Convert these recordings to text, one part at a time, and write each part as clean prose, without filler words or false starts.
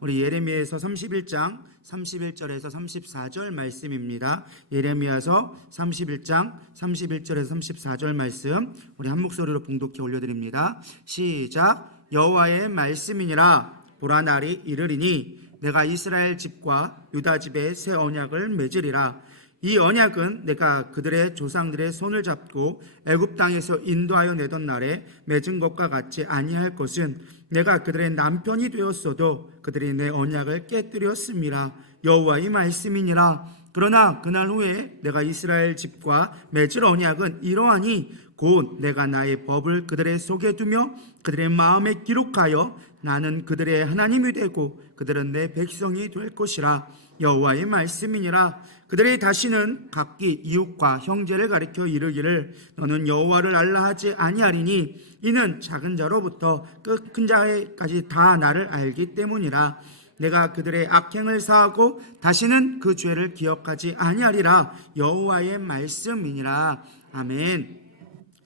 우리 예레미야서 31장 31절에서 34절 말씀입니다. 예레미야서 31장 31절에서 34절 말씀 우리 한 목소리로 봉독해 올려드립니다. 시작. 여호와의 말씀이니라. 보라, 날이 이르리니 내가 이스라엘 집과 유다 집에 새 언약을 맺으리라. 이 언약은 내가 그들의 조상들의 손을 잡고 애굽 땅에서 인도하여 내던 날에 맺은 것과 같이 아니할 것은 내가 그들의 남편이 되었어도 그들이 내 언약을 깨뜨렸음이라. 여호와의 말씀이니라. 그러나 그날 후에 내가 이스라엘 집과 맺을 언약은 이러하니 곧 내가 나의 법을 그들의 속에 두며 그들의 마음에 기록하여 나는 그들의 하나님이 되고 그들은 내 백성이 될 것이라. 여호와의 말씀이니라. 그들이 다시는 각기 이웃과 형제를 가리켜 이르기를 너는 여호와를 알라 하지 아니하리니 이는 작은 자로부터 큰 자에까지 다 나를 알기 때문이라. 내가 그들의 악행을 사하고 다시는 그 죄를 기억하지 아니하리라. 여호와의 말씀이니라. 아멘.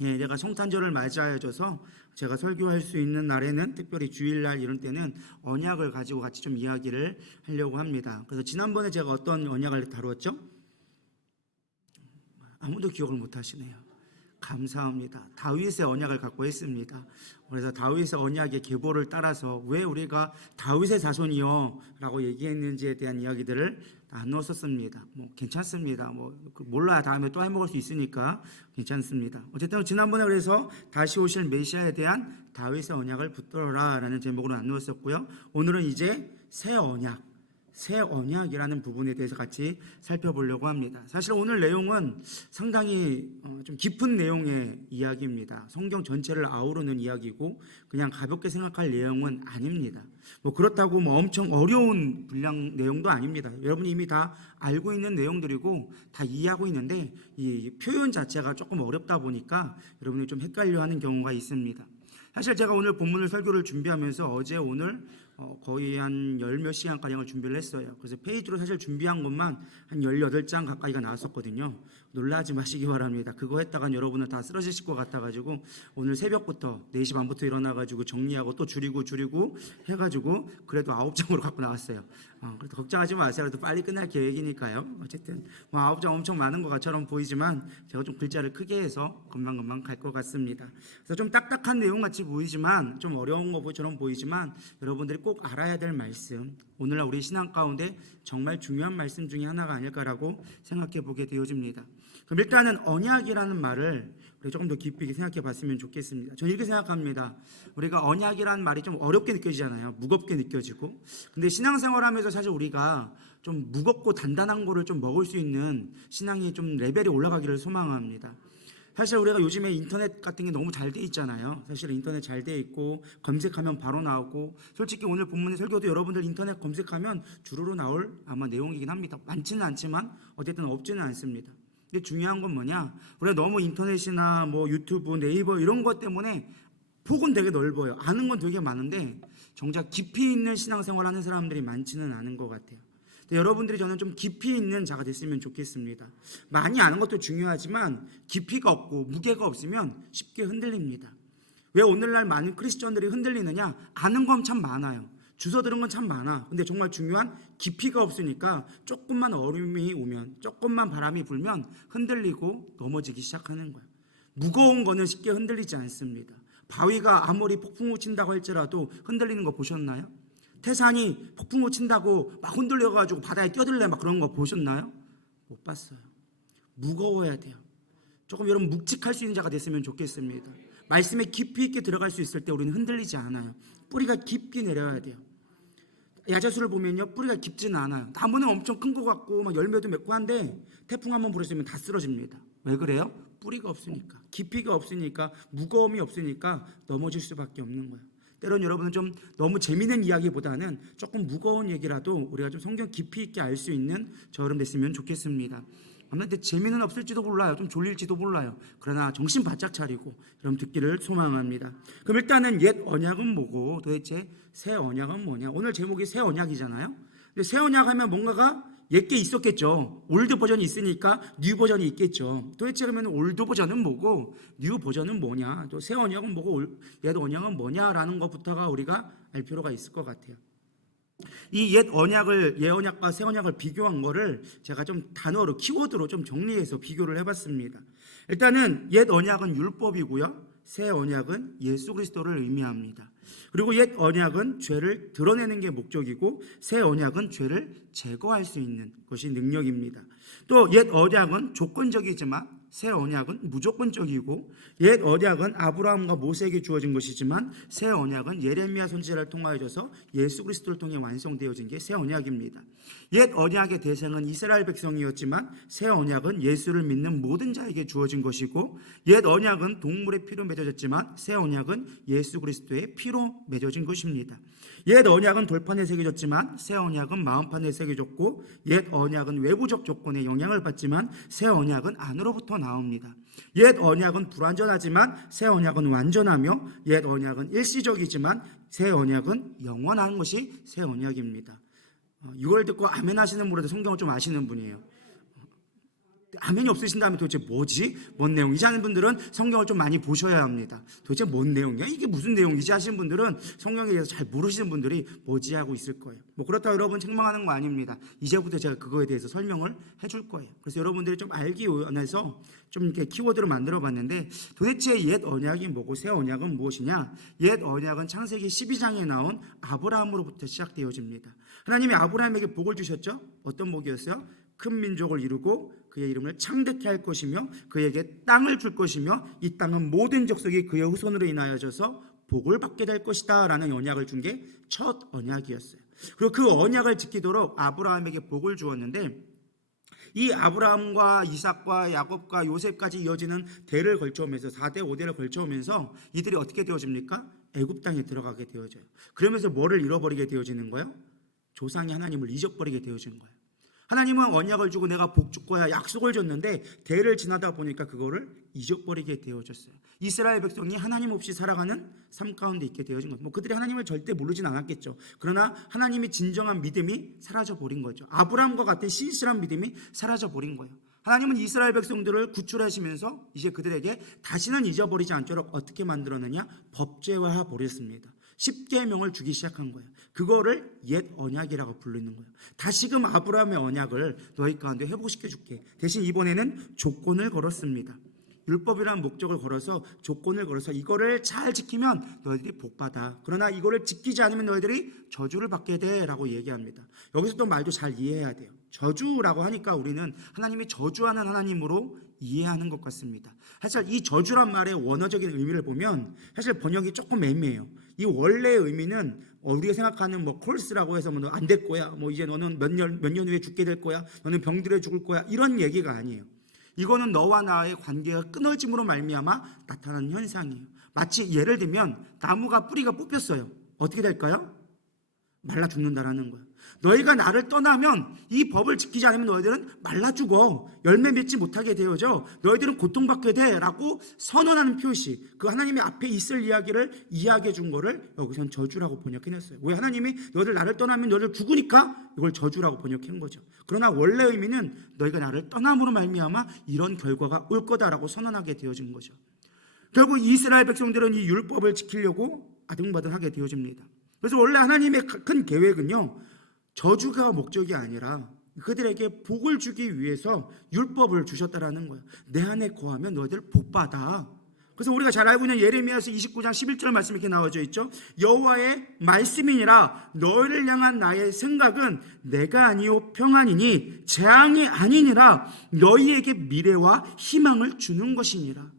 예, 제가 성탄절을 맞이하여져서 제가 설교할 수 있는 날에는, 특별히 주일날 이런 때는 언약을 가지고 같이 좀 이야기를 하려고 합니다. 그래서 지난번에 제가 어떤 언약을 다루었죠? 아무도 기억을 못 하시네요. 감사합니다. 다윗의 언약을 갖고 했습니다. 그래서 다윗의 언약의 계보를 따라서 왜 우리가 다윗의 자손이요 라고 얘기했는지에 대한 이야기들을 나누었었습니다. 괜찮습니다. 몰라야 다음에 또 해먹을 수 있으니까 괜찮습니다. 어쨌든 지난번에 그래서 다시 오실 메시아에 대한 다윗의 언약을 붙들어라 라는 제목으로 나누었었고요. 오늘은 이제 새 언약이라는 부분에 대해서 같이 살펴보려고 합니다. 사실 오늘 내용은 상당히 좀 깊은 내용의 이야기입니다. 성경 전체를 아우르는 이야기고 그냥 가볍게 생각할 내용은 아닙니다. 그렇다고 엄청 어려운 분량 내용도 아닙니다. 여러분이 이미 다 알고 있는 내용들이고 다 이해하고 있는데 이 표현 자체가 조금 어렵다 보니까 여러분이 좀 헷갈려하는 경우가 있습니다. 사실 제가 오늘 본문을 설교를 준비하면서 어제 오늘 거의 한 열 몇 시간가량을 준비를 했어요. 그래서 페이지로 사실 준비한 것만 한 18장 가까이가 나왔었거든요. 놀라지 마시기 바랍니다. 그거 했다간 여러분은 다 쓰러지실 것 같아가지고 오늘 새벽부터 4시 반부터 일어나가지고 정리하고 또 줄이고 해가지고 그래도 9장으로 갖고 나왔어요. 그래도 걱정하지 마세요. 그래도 빨리 끝날 계획이니까요. 어쨌든 9장 엄청 많은 것처럼 보이지만 제가 좀 글자를 크게 해서 금방금방 갈 것 같습니다. 그래서 좀 딱딱한 내용 같이 보이지만 좀 어려운 것처럼 보이지만 여러분들이 꼭 알아야 될 말씀, 오늘날 우리 신앙 가운데 정말 중요한 말씀 중에 하나가 아닐까라고 생각해 보게 되어집니다. 그럼 일단은 언약이라는 말을 우리 조금 더 깊이 생각해 봤으면 좋겠습니다. 저는 이렇게 생각합니다. 우리가 언약이라는 말이 좀 어렵게 느껴지잖아요. 무겁게 느껴지고. 근데 신앙생활하면서 사실 우리가 좀 무겁고 단단한 거를 좀 먹을 수 있는 신앙이 좀 레벨이 올라가기를 소망합니다. 사실 우리가 요즘에 인터넷 같은 게 너무 잘 돼 있잖아요. 사실 인터넷 잘 돼 있고 검색하면 바로 나오고, 솔직히 오늘 본문의 설교도 여러분들 인터넷 검색하면 주르르 나올 아마 내용이긴 합니다. 많지는 않지만 어쨌든 없지는 않습니다. 근데 중요한 건 뭐냐, 우리가 너무 인터넷이나 유튜브, 네이버 이런 것 때문에 폭은 되게 넓어요. 아는 건 되게 많은데 정작 깊이 있는 신앙생활 하는 사람들이 많지는 않은 것 같아요. 여러분들이 저는 좀 깊이 있는 자가 됐으면 좋겠습니다. 많이 아는 것도 중요하지만 깊이가 없고 무게가 없으면 쉽게 흔들립니다. 왜 오늘날 많은 크리스천들이 흔들리느냐? 아는 건 참 많아요. 주워 들은 건 참 많아. 근데 정말 중요한 깊이가 없으니까 조금만 어려움이 오면, 조금만 바람이 불면 흔들리고 넘어지기 시작하는 거예요. 무거운 거는 쉽게 흔들리지 않습니다. 바위가 아무리 폭풍우 친다고 할지라도 흔들리는 거 보셨나요? 태산이 폭풍우 친다고 막 흔들려가지고 바다에 뛰어들래 막 그런 거 보셨나요? 못 봤어요. 무거워야 돼요. 조금 여러분 묵직할 수 있는 자가 됐으면 좋겠습니다. 말씀에 깊이 있게 들어갈 수 있을 때 우리는 흔들리지 않아요. 뿌리가 깊게 내려야 돼요. 야자수를 보면요, 뿌리가 깊지는 않아요. 나무는 엄청 큰 것 같고 막 열매도 맺고 한데 태풍 한번 불어주면 다 쓰러집니다. 왜 그래요? 뿌리가 없으니까, 깊이가 없으니까, 무거움이 없으니까 넘어질 수밖에 없는 거예요. 때론 여러분은 좀 너무 재미있는 이야기보다는 조금 무거운 얘기라도 우리가 좀 성경 깊이 있게 알 수 있는 저여러분 됐으면 좋겠습니다. 근데 재미는 없을지도 몰라요. 좀 졸릴지도 몰라요. 그러나 정신 바짝 차리고 여러분 듣기를 소망합니다. 그럼 일단은 옛 언약은 뭐고 도대체 새 언약은 뭐냐? 오늘 제목이 새 언약이잖아요. 근데 새 언약 하면 뭔가가 옛게 있었겠죠. 올드 버전이 있으니까 뉴 버전이 있겠죠. 도대체 그러면 올드 버전은 뭐고 뉴 버전은 뭐냐, 또 새 언약은 뭐고 옛 언약은 뭐냐라는 것부터가 우리가 알 필요가 있을 것 같아요. 이 옛 언약을 예언약과 새 언약을 비교한 거를 제가 좀 단어로 키워드로 좀 정리해서 비교를 해봤습니다. 일단은 옛 언약은 율법이고요, 새 언약은 예수 그리스도를 의미합니다. 그리고 옛 언약은 죄를 드러내는 게 목적이고 새 언약은 죄를 제거할 수 있는 것이 능력입니다. 또 옛 언약은 조건적이지만 새 언약은 무조건적이고, 옛 언약은 아브라함과 모세에게 주어진 것이지만 새 언약은 예레미야 선지자를 통하여져서 예수 그리스도를 통해 완성되어진 게 새 언약입니다. 옛 언약의 대상은 이스라엘 백성이었지만 새 언약은 예수를 믿는 모든 자에게 주어진 것이고, 옛 언약은 동물의 피로 맺어졌지만 새 언약은 예수 그리스도의 피로 맺어진 것입니다. 옛 언약은 돌판에 새겨졌지만 새 언약은 마음판에 새겨졌고, 옛 언약은 외부적 조건에 영향을 받지만 새 언약은 안으로부터 나옵니다. 옛 언약은 불완전하지만 새 언약은 완전하며, 옛 언약은 일시적이지만 새 언약은 영원한 것이 새 언약입니다. 이걸 듣고 아멘 하시는 분들도 성경을 좀 아시는 분이에요. 아멘이 없으신다면 도대체 뭐지? 뭔 내용이지? 하는 분들은 성경을 좀 많이 보셔야 합니다. 도대체 뭔 내용이야? 이게 무슨 내용이지? 하시는 분들은 성경에 대해서 잘 모르시는 분들이 뭐지? 하고 있을 거예요. 그렇다고 여러분 책망하는 거 아닙니다. 이제부터 제가 그거에 대해서 설명을 해줄 거예요. 그래서 여러분들이 좀 알기 원해서 좀 이렇게 키워드를 만들어 봤는데, 도대체 옛 언약이 뭐고 새 언약은 무엇이냐? 옛 언약은 창세기 12장에 나온 아브라함으로부터 시작되어집니다. 하나님이 아브라함에게 복을 주셨죠? 어떤 복이었어요? 큰 민족을 이루고 그의 이름을 창대케 할 것이며 그에게 땅을 줄 것이며 이 땅은 모든 족속이 그의 후손으로 인하여져서 복을 받게 될 것이다 라는 언약을 준 게 첫 언약이었어요. 그리고 그 언약을 지키도록 아브라함에게 복을 주었는데, 이 아브라함과 이삭과 야곱과 요셉까지 이어지는 대를 걸쳐오면서 4대 5대를 걸쳐오면서 이들이 어떻게 되어집니까? 애굽 땅에 들어가게 되어져요. 그러면서 뭐를 잃어버리게 되어지는 거예요? 조상의 하나님을 잊어버리게 되어지는 거예요. 하나님은 언약을 주고 내가 복 줄 거야 약속을 줬는데 대를 지나다 보니까 그거를 잊어버리게 되어졌어요. 이스라엘 백성이 하나님 없이 살아가는 삶 가운데 있게 되어진 거죠. 그들이 하나님을 절대 모르진 않았겠죠. 그러나 하나님이 진정한 믿음이 사라져버린 거죠. 아브라함과 같은 신실한 믿음이 사라져버린 거예요. 하나님은 이스라엘 백성들을 구출하시면서 이제 그들에게 다시는 잊어버리지 않도록 어떻게 만들었느냐? 법제화해 버렸습니다. 10계명을 주기 시작한 거예요. 그거를 옛 언약이라고 부르는 거예요. 다시금 아브라함의 언약을 너희 가운데 회복시켜 줄게. 대신 이번에는 조건을 걸었습니다. 율법이라는 목적을 걸어서 조건을 걸어서 이거를 잘 지키면 너희들이 복받아. 그러나 이거를 지키지 않으면 너희들이 저주를 받게 돼 라고 얘기합니다. 여기서 또 말도 잘 이해해야 돼요. 저주라고 하니까 우리는 하나님이 저주하는 하나님으로 이해하는 것 같습니다. 사실 이 저주란 말의 원어적인 의미를 보면 사실 번역이 조금 애매해요. 이 원래의 의미는 우리가 생각하는 콜스라고 해서 너 안 될 거야, 이제 너는 몇 년 후에 죽게 될 거야, 너는 병들어 죽을 거야, 이런 얘기가 아니에요. 이거는 너와 나의 관계가 끊어짐으로 말미암아 나타나는 현상이에요. 마치 예를 들면 나무가 뿌리가 뽑혔어요. 어떻게 될까요? 말라 죽는다라는 거예요. 너희가 나를 떠나면 이 법을 지키지 않으면 너희들은 말라 죽어. 열매 맺지 못하게 되어져. 너희들은 고통받게 돼 라고 선언하는 표시. 그 하나님의 앞에 있을 이야기를 이야기해 준 거를 여기선 저주라고 번역해냈어요. 왜? 하나님이 너희들 나를 떠나면 너희들 죽으니까 이걸 저주라고 번역한 거죠. 그러나 원래 의미는 너희가 나를 떠남으로 말미암아 이런 결과가 올 거다라고 선언하게 되어진 거죠. 결국 이스라엘 백성들은 이 율법을 지키려고 아등바등하게 되어집니다. 그래서 원래 하나님의 큰 계획은요, 저주가 목적이 아니라 그들에게 복을 주기 위해서 율법을 주셨다라는 거예요. 내 안에 거하면 너희들 복받아. 그래서 우리가 잘 알고 있는 예레미야서 29장 11절 말씀이 이렇게 나와져 있죠. 여호와의 말씀이니라 너희를 향한 나의 생각은 내가 아니요 평안이니 재앙이 아니니라 너희에게 미래와 희망을 주는 것이니라.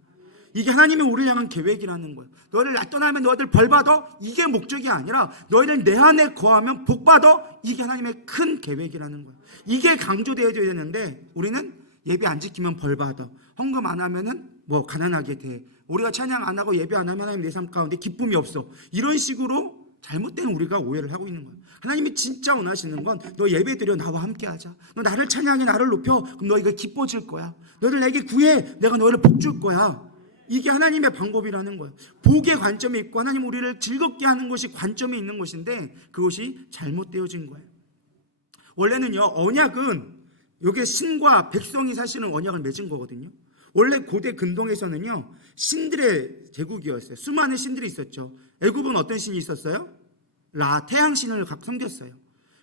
이게 하나님이 우리를 향한 계획이라는 거예요. 너희를 떠나면 너희들 벌받아. 이게 목적이 아니라 너희들 내 안에 거하면 복받아. 이게 하나님의 큰 계획이라는 거예요. 이게 강조되어야 되는데 우리는 예배 안 지키면 벌받아. 헌금 안 하면은 가난하게 돼. 우리가 찬양 안 하고 예배 안 하면 하나님 내 삶 가운데 기쁨이 없어. 이런 식으로 잘못된 우리가 오해를 하고 있는 거예요. 하나님이 진짜 원하시는 건 너 예배 드려 나와 함께 하자. 너 나를 찬양해 나를 높여. 그럼 너희가 기뻐질 거야. 너희들 내게 구해. 내가 너희를 복 줄 거야. 이게 하나님의 방법이라는 거예요. 복의 관점이 있고 하나님 우리를 즐겁게 하는 것이 관점이 있는 것인데 그것이 잘못되어진 거예요. 원래는요, 언약은 이게 신과 백성이 사실은 언약을 맺은 거거든요. 원래 고대 근동에서는요, 신들의 제국이었어요. 수많은 신들이 있었죠. 애굽은 어떤 신이 있었어요? 태양신을 섬겼어요.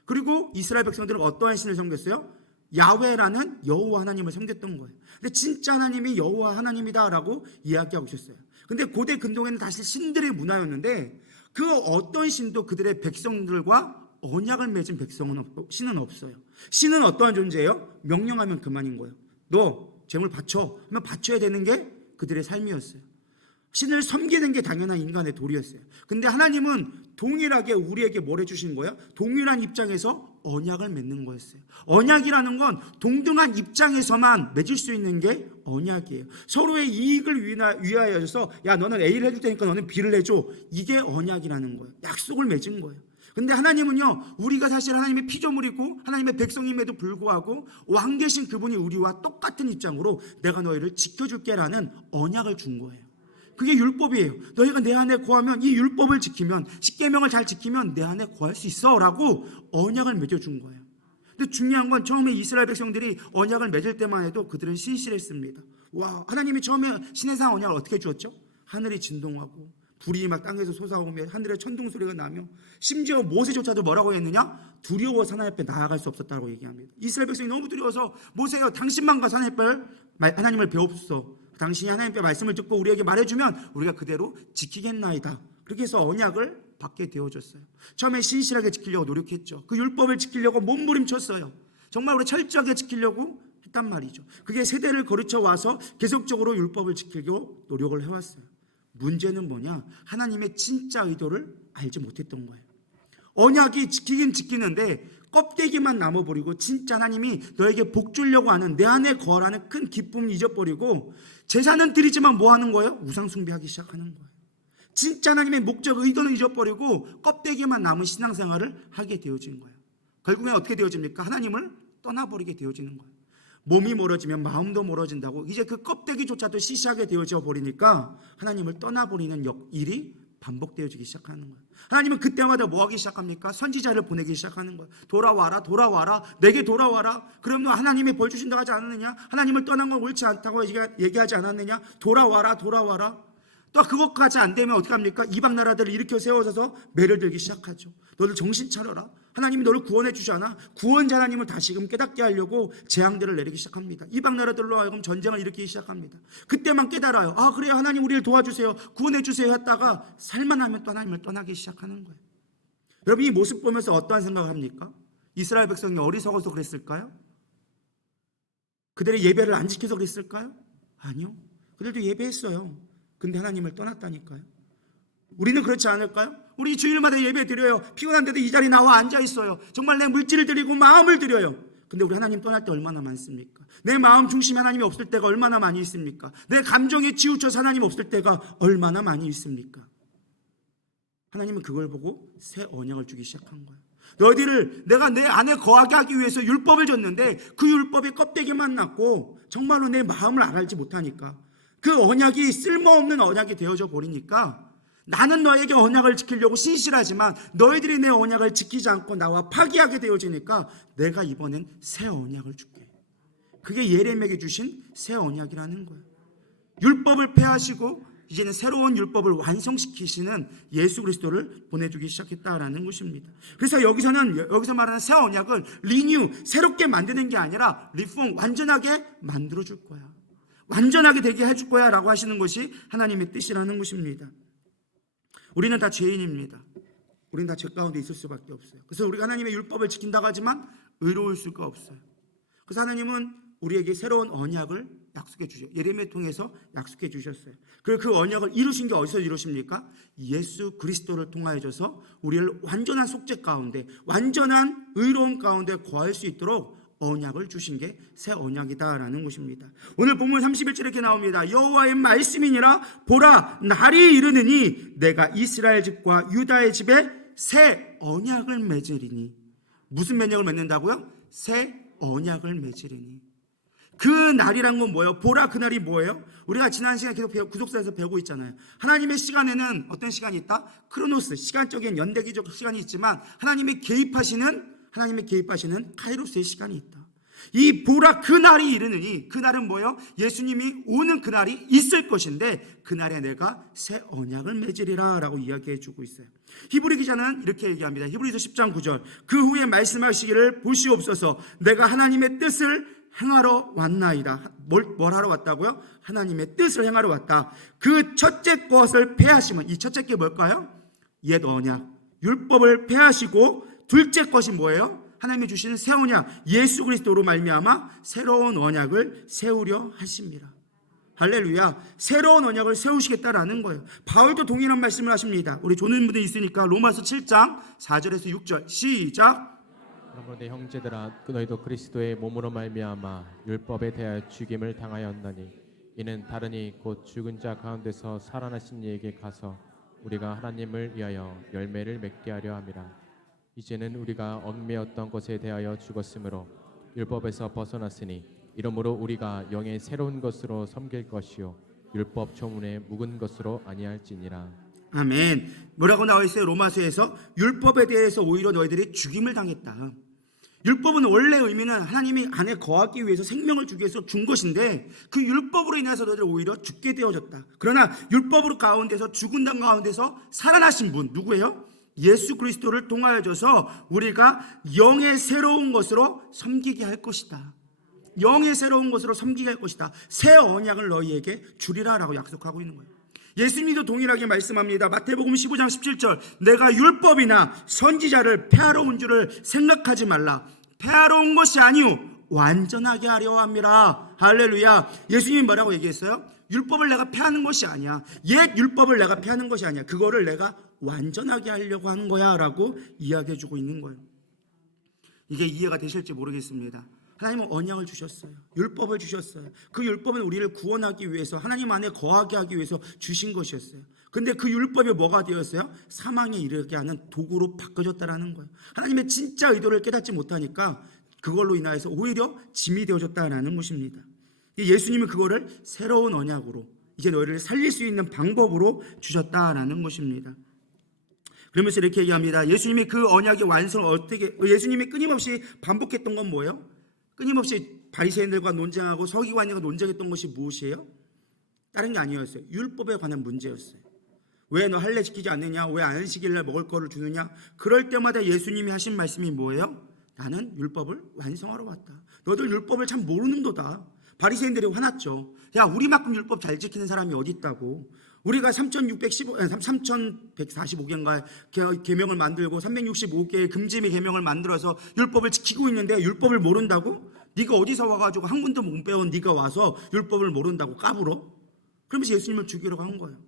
그리고 이스라엘 백성들은 어떠한 신을 섬겼어요? 야훼라는 여호와 하나님을 섬겼던 거예요. 근데 진짜 하나님이 여호와 하나님이다라고 이야기하고 있었어요. 근데 고대 근동에는 다시 신들의 문화였는데 그 어떤 신도 그들의 백성들과 언약을 맺은 신은 없어요. 신은 어떠한 존재예요? 명령하면 그만인 거예요. 너 재물 바쳐 하면 바쳐야 되는 게 그들의 삶이었어요. 신을 섬기는 게 당연한 인간의 도리였어요. 근데 하나님은 동일하게 우리에게 뭘 해주신 거예요? 동일한 입장에서 언약을 맺는 거였어요. 언약이라는 건 동등한 입장에서만 맺을 수 있는 게 언약이에요. 서로의 이익을 위하여서 야 너는 A를 해줄 테니까 너는 B를 해줘. 이게 언약이라는 거예요. 약속을 맺은 거예요. 근데 하나님은요, 우리가 사실 하나님의 피조물이고 하나님의 백성임에도 불구하고 왕 계신 그분이 우리와 똑같은 입장으로 내가 너희를 지켜줄게라는 언약을 준 거예요. 그게 율법이에요. 너희가 내 안에 거하면 이 율법을 지키면 십계명을 잘 지키면 내 안에 거할 수 있어 라고 언약을 맺어준 거예요. 근데 중요한 건 처음에 이스라엘 백성들이 언약을 맺을 때만 해도 그들은 신실했습니다. 와, 하나님이 처음에 시내산 언약을 어떻게 주었죠? 하늘이 진동하고 불이 막 땅에서 솟아오며 하늘에 천둥 소리가 나며 심지어 모세조차도 뭐라고 했느냐? 두려워서 하나님 앞에 나아갈 수 없었다고 얘기합니다. 이스라엘 백성이 너무 두려워서 모세여 당신만 가서 하나님을 배웁소. 당신이 하나님의 말씀을 듣고 우리에게 말해주면 우리가 그대로 지키겠나이다. 그렇게 해서 언약을 받게 되어졌어요. 처음에 신실하게 지키려고 노력했죠. 그 율법을 지키려고 몸부림쳤어요. 정말 우리 철저하게 지키려고 했단 말이죠. 그게 세대를 거르쳐 와서 계속적으로 율법을 지키려고 노력을 해왔어요. 문제는 뭐냐? 하나님의 진짜 의도를 알지 못했던 거예요. 언약이 지키긴 지키는데 껍데기만 남아버리고 진짜 하나님이 너에게 복 주려고 하는 내 안에 거하라는 큰 기쁨을 잊어버리고 제사는 드리지만 뭐 하는 거예요? 우상 숭배하기 시작하는 거예요. 진짜 하나님의 목적 의도는 잊어버리고 껍데기만 남은 신앙생활을 하게 되어진 거예요. 결국엔 어떻게 되어집니까? 하나님을 떠나버리게 되어지는 거예요. 몸이 멀어지면 마음도 멀어진다고 이제 그 껍데기조차도 시시하게 되어져 버리니까 하나님을 떠나버리는 일이 반복되어지기 시작하는 거예요. 하나님은 그때마다 뭐 하기 시작합니까? 선지자를 보내기 시작하는 거예요. 돌아와라 돌아와라 내게 돌아와라. 그럼 너 하나님이 벌 주신다고 하지 않았느냐? 하나님을 떠난 건 옳지 않다고 얘기하지 않았느냐? 돌아와라 돌아와라. 또 그것까지 안 되면 어떻게 합니까? 이방 나라들을 일으켜 세워서 매를 들기 시작하죠. 너를 정신 차려라. 하나님이 너를 구원해 주잖아. 구원자 하나님을 다시금 깨닫게 하려고 재앙들을 내리기 시작합니다. 이방 나라들로 하여금 전쟁을 일으키기 시작합니다. 그때만 깨달아요. 아 그래요 하나님 우리를 도와주세요. 구원해 주세요 했다가 살만하면 또 하나님을 떠나기 시작하는 거예요. 여러분 이 모습 보면서 어떠한 생각을 합니까? 이스라엘 백성이 어리석어서 그랬을까요? 그들의 예배를 안 지켜서 그랬을까요? 아니요. 그들도 예배했어요. 근데 하나님을 떠났다니까요. 우리는 그렇지 않을까요? 우리 주일마다 예배 드려요. 피곤한데도 이 자리에 나와 앉아있어요. 정말 내 물질을 드리고 마음을 드려요. 근데 우리 하나님 떠날 때 얼마나 많습니까? 내 마음 중심에 하나님이 없을 때가 얼마나 많이 있습니까? 내 감정에 치우쳐서 하나님 없을 때가 얼마나 많이 있습니까? 하나님은 그걸 보고 새 언약을 주기 시작한 거예요. 너희들을 내가 내 안에 거하게 하기 위해서 율법을 줬는데 그 율법의 껍데기만 났고 정말로 내 마음을 알지 못하니까 그 언약이 쓸모없는 언약이 되어져 버리니까 나는 너에게 언약을 지키려고 신실하지만 너희들이 내 언약을 지키지 않고 나와 파기하게 되어지니까 내가 이번엔 새 언약을 줄게. 그게 예레미야에게 주신 새 언약이라는 거예요. 율법을 폐하시고 이제는 새로운 율법을 완성시키시는 예수 그리스도를 보내주기 시작했다라는 것입니다. 그래서 여기서 말하는 새 언약을 리뉴, 새롭게 만드는 게 아니라 리폼, 완전하게 만들어줄 거야. 완전하게 되게 해줄 거야 라고 하시는 것이 하나님의 뜻이라는 것입니다. 우리는 다 죄인입니다. 우리는 다 죄 가운데 있을 수밖에 없어요. 그래서 우리가 하나님의 율법을 지킨다고 하지만 의로울 수가 없어요. 그래서 하나님은 우리에게 새로운 언약을 약속해 주셔요. 예레미야 통해서 약속해 주셨어요. 그리고 그 언약을 이루신 게 어디서 이루십니까? 예수 그리스도를 통하여져서 우리를 완전한 속죄 가운데 완전한 의로움 가운데 거할 수 있도록 언약을 주신 게 새 언약이다라는 것입니다. 오늘 본문 31절에 이렇게 나옵니다. 여호와의 말씀이니라 보라 날이 이르느니 내가 이스라엘 집과 유다의 집에 새 언약을 맺으리니. 무슨 언약을 맺는다고요? 새 언약을 맺으리니. 그 날이란 건 뭐예요? 보라 그 날이 뭐예요? 우리가 지난 시간에 계속 구속사에서 배우고 있잖아요. 하나님의 시간에는 어떤 시간이 있다? 크로노스, 시간적인 연대기적 시간이 있지만 하나님이 개입하시는 카이로스의 시간이 있다. 이 보라 그날이 이르느니, 그날은 뭐예요? 예수님이 오는 그날이 있을 것인데 그날에 내가 새 언약을 맺으리라 라고 이야기해 주고 있어요. 히브리 기자는 이렇게 얘기합니다. 히브리서 10장 9절, 그 후에 말씀하시기를 보시옵소서 내가 하나님의 뜻을 행하러 왔나이다. 뭘 하러 왔다고요? 하나님의 뜻을 행하러 왔다. 그 첫째 것을 폐하시면, 이 첫째 게 뭘까요? 옛 언약, 율법을 폐하시고 둘째 것이 뭐예요? 하나님이 주시는 새 언약, 예수 그리스도로 말미암아 새로운 언약을 세우려 하십니다. 할렐루야. 새로운 언약을 세우시겠다라는 거예요. 바울도 동일한 말씀을 하십니다. 우리 조는 분들 있으니까 로마서 7장 4절에서 6절 시작. 그러므로 내 형제들아 너희도 그리스도의 몸으로 말미암아 율법에 대하여 죽임을 당하였나니 이는 다르니 곧 죽은 자 가운데서 살아나신 이에게 가서 우리가 하나님을 위하여 열매를 맺게 하려 함이라. 이제는 우리가 얽매였던 것에 대하여 죽었으므로 율법에서 벗어났으니 이러므로 우리가 영의 새로운 것으로 섬길 것이요 율법 조문에 묵은 것으로 아니할지니라. 아멘. 뭐라고 나와 있어요? 로마서에서 율법에 대해서 오히려 너희들이 죽임을 당했다. 율법은 원래 의미는 하나님이 안에 거하기 위해서 생명을 주기 위해서 준 것인데 그 율법으로 인해서 너희들 오히려 죽게 되어졌다. 그러나 율법으로 가운데서 죽은 당 가운데서 살아나신 분 누구예요? 예수 그리스도를 통하여져서 우리가 영의 새로운 것으로 섬기게 할 것이다. 영의 새로운 것으로 섬기게 할 것이다. 새 언약을 너희에게 주리라 라고 약속하고 있는 거예요. 예수님도 동일하게 말씀합니다. 마태복음 15장 17절, 내가 율법이나 선지자를 폐하러 온 줄을 생각하지 말라. 폐하러 온 것이 아니오 완전하게 하려 함이라. 할렐루야. 예수님이 뭐라고 얘기했어요? 율법을 내가 폐하는 것이 아니야. 옛 율법을 내가 폐하는 것이 아니야. 그거를 내가 완전하게 하려고 하는 거야 라고 이야기해 주고 있는 거예요. 이게 이해가 되실지 모르겠습니다. 하나님은 언약을 주셨어요. 율법을 주셨어요. 그 율법은 우리를 구원하기 위해서, 하나님 안에 거하게 하기 위해서 주신 것이었어요. 근데 그 율법이 뭐가 되었어요? 사망에 이르게 하는 도구로 바꿔졌다라는 거예요. 하나님의 진짜 의도를 깨닫지 못하니까 그걸로 인하여서 오히려 짐이 되어졌다라는 것입니다. 예수님은 그거를 새로운 언약으로, 이제 너희를 살릴 수 있는 방법으로 주셨다라는 것입니다. 그러면서 이렇게 얘기합니다. 예수님이 그 언약의 완성을 어떻게, 예수님이 끊임없이 반복했던 건 뭐예요? 끊임없이 바리새인들과 논쟁하고 서기관들과 논쟁했던 것이 무엇이에요? 다른 게 아니었어요. 율법에 관한 문제였어요. 왜 너 할례 지키지 않느냐? 왜 안식일날 먹을 거를 주느냐? 그럴 때마다 예수님이 하신 말씀이 뭐예요? 나는 율법을 완성하러 왔다. 너들 율법을 참 모르는도다. 바리새인들이 화났죠. 야, 우리만큼 율법 잘 지키는 사람이 어디 있다고. 우리가 3145개인가 계명을 만들고 365개의 금지의 계명을 만들어서 율법을 지키고 있는데 율법을 모른다고? 네가 어디서 와가지고 한 군도 못 배운 네가 와서 율법을 모른다고 까불어? 그러면서 예수님을 죽이려고 한 거예요.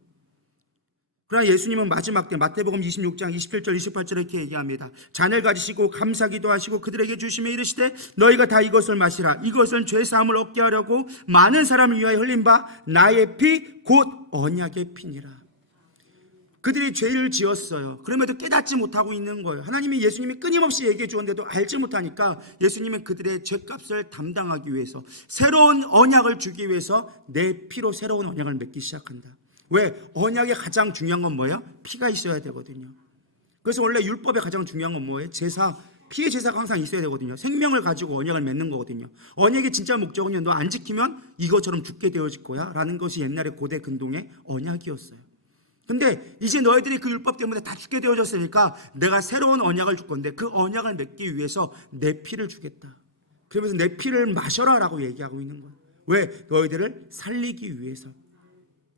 그러나 예수님은 마지막 때 마태복음 26장 27절 28절에 이렇게 얘기합니다. 잔을 가지시고 감사기도 하시고 그들에게 주시며 이르시되 너희가 다 이것을 마시라. 이것은 죄사함을 얻게 하려고 많은 사람을 위하여 흘린 바 나의 피 곧 언약의 피니라. 그들이 죄를 지었어요. 그럼에도 깨닫지 못하고 있는 거예요. 하나님이 예수님이 끊임없이 얘기해 주었는데도 알지 못하니까 예수님은 그들의 죄값을 담당하기 위해서 새로운 언약을 주기 위해서 내 피로 새로운 언약을 맺기 시작한다. 왜? 언약의 가장 중요한 건 뭐예요? 피가 있어야 되거든요. 그래서 원래 율법의 가장 중요한 건 뭐예요? 제사, 피의 제사가 항상 있어야 되거든요. 생명을 가지고 언약을 맺는 거거든요. 언약의 진짜 목적은요, 너 안 지키면 이것처럼 죽게 되어질 거야 라는 것이 옛날의 고대 근동의 언약이었어요. 근데 이제 너희들이 그 율법 때문에 다 죽게 되어졌으니까 내가 새로운 언약을 줄 건데 그 언약을 맺기 위해서 내 피를 주겠다. 그러면서 내 피를 마셔라 라고 얘기하고 있는 거예요. 왜? 너희들을 살리기 위해서.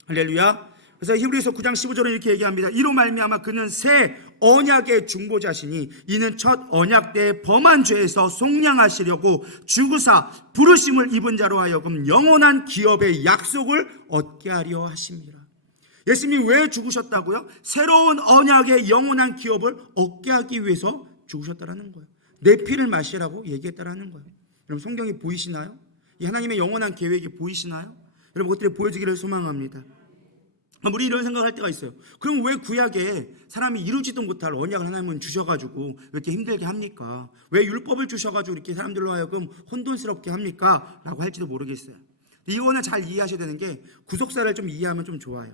할렐루야. 그래서 히브리서 9장 15절에 이렇게 얘기합니다. 이로 말미암아 그는 새 언약의 중보자시니 이는 첫 언약 때 범한 죄에서 속량하시려고 죽으사 부르심을 입은 자로 하여금 영원한 기업의 약속을 얻게 하려 하십니다. 예수님이 왜 죽으셨다고요? 새로운 언약의 영원한 기업을 얻게 하기 위해서 죽으셨다라는 거예요. 내 피를 마시라고 얘기했다라는 거예요. 여러분 성경이 보이시나요? 이 하나님의 영원한 계획이 보이시나요? 여러분 그것들이 보여지기를 소망합니다. 우리 이런 생각을 할 때가 있어요. 그럼 왜 구약에 사람이 이루지도 못할 언약을 하나님은 주셔가지고 왜 이렇게 힘들게 합니까? 왜 율법을 주셔가지고 이렇게 사람들로 하여금 혼돈스럽게 합니까? 라고 할지도 모르겠어요. 이거는 잘 이해하셔야 되는 게 구속사를 좀 이해하면 좀 좋아요.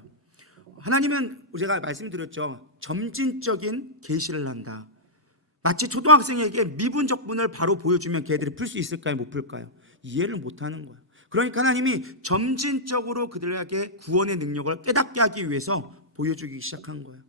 하나님은 제가 말씀드렸죠. 점진적인 계시를 한다. 마치 초등학생에게 미분적분을 바로 보여주면 걔들이 풀 수 있을까요? 못 풀까요? 이해를 못하는 거예요. 그러니까 하나님이 점진적으로 그들에게 구원의 능력을 깨닫게 하기 위해서 보여주기 시작한 거예요.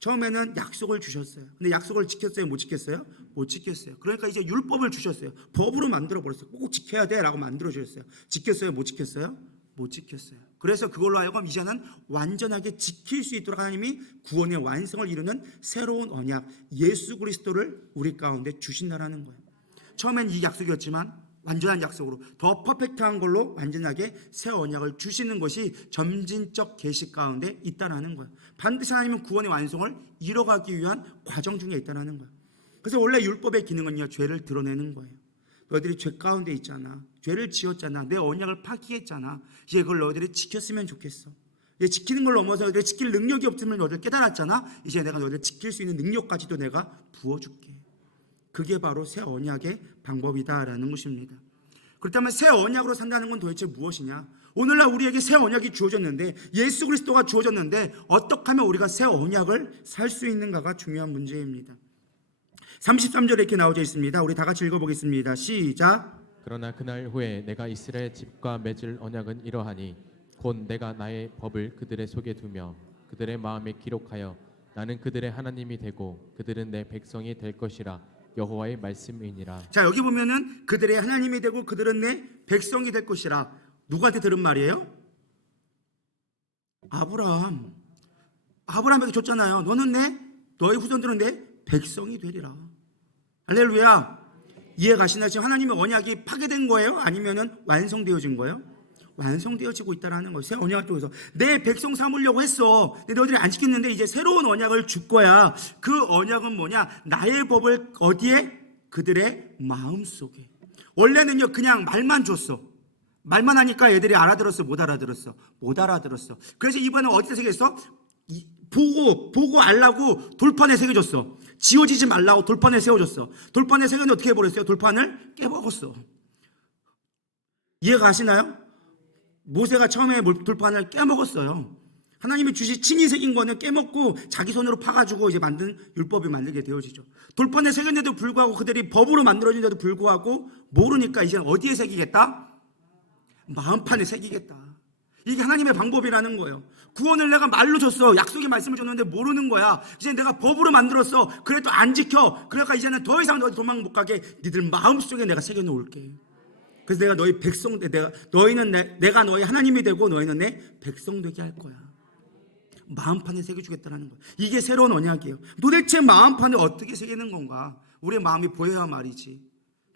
처음에는 약속을 주셨어요. 근데 약속을 지켰어요? 못 지켰어요? 못 지켰어요. 그러니까 이제 율법을 주셨어요. 법으로 만들어 버렸어요. 꼭 지켜야 돼 라고 만들어 주셨어요. 지켰어요? 못 지켰어요? 못 지켰어요. 그래서 그걸로 하여금 이제는 완전하게 지킬 수 있도록 하나님이 구원의 완성을 이루는 새로운 언약 예수 그리스도를 우리 가운데 주신다라는 거예요. 처음엔 이 약속이었지만 완전한 약속으로 더 퍼펙트한 걸로 완전하게 새 언약을 주시는 것이 점진적 계시 가운데 있다라는 거예요. 반드시 하나님은 구원의 완성을 이뤄가기 위한 과정 중에 있다라는 거예요. 그래서 원래 율법의 기능은요, 죄를 드러내는 거예요. 너희들이 죄 가운데 있잖아. 죄를 지었잖아. 내 언약을 파기했잖아. 이제 그걸 너희들이 지켰으면 좋겠어. 이제 지키는 걸 넘어서 너희들이 지킬 능력이 없으면 너희들 깨달았잖아. 이제 내가 너희들 지킬 수 있는 능력까지도 내가 부어줄게. 그게 바로 새 언약의 방법이다라는 것입니다. 그렇다면 새 언약으로 산다는 건 도대체 무엇이냐? 오늘날 우리에게 새 언약이 주어졌는데, 예수 그리스도가 주어졌는데 어떻게 하면 우리가 새 언약을 살 수 있는가가 중요한 문제입니다. 33절에 이렇게 나오져 있습니다. 우리 다 같이 읽어보겠습니다. 시작. 그러나 그날 후에 내가 이스라엘 집과 맺을 언약은 이러하니 곧 내가 나의 법을 그들의 속에 두며 그들의 마음에 기록하여 나는 그들의 하나님이 되고 그들은 내 백성이 될 것이라. 여호와의 말씀이니라. 자, 여기 보면은 그들의 하나님이 되고 그들은 내 백성이 될 것이라. 누구한테 들은 말이에요? 아브라함에게 줬잖아요. 너희 후손들은 내 백성이 되리라. 할렐루야. 이해 가시나요? 지금 하나님의 언약이 파괴된 거예요? 아니면은 완성되어진 거예요? 완성되어지고 있다라는 거예요. 새 언약을 통해서 내 백성 삼으려고 했어. 근데 너희들이 안 지켰는데 이제 새로운 언약을 줄 거야. 그 언약은 뭐냐? 나의 법을 어디에? 그들의 마음속에. 원래는요, 그냥 말만 줬어. 말만 하니까 애들이 알아들었어? 못 알아들었어? 못 알아들었어. 그래서 이번에 어디다 새겼어? 보고 알라고 돌판에 새겨줬어. 지워지지 말라고 돌판에 세워줬어. 돌판에 새겼는데 어떻게 해버렸어요? 돌판을 깨먹었어. 이해가 가시나요? 모세가 처음에 돌판을 깨먹었어요. 하나님이 주시 친히 새긴 거는 깨먹고 자기 손으로 파가지고 이제 만든 율법을 만들게 되어지죠. 돌판에 새겼는데도 불구하고 그들이 법으로 만들어진데도 불구하고 모르니까 이제 어디에 새기겠다? 마음판에 새기겠다. 이게 하나님의 방법이라는 거예요. 구원을 내가 말로 줬어. 약속의 말씀을 줬는데 모르는 거야. 이제 내가 법으로 만들었어. 그래도 안 지켜. 그러니까 이제는 더 이상 너희 도망 못 가게 니들 마음속에 내가 새겨놓을게. 그래서 내가 너희 백성, 내가 너희 하나님이 되고 너희는 내 백성 되게 할 거야. 마음판에 새겨주겠다는 거야. 이게 새로운 언약이에요. 도대체 마음판에 어떻게 새기는 건가? 우리의 마음이 보여야 말이지.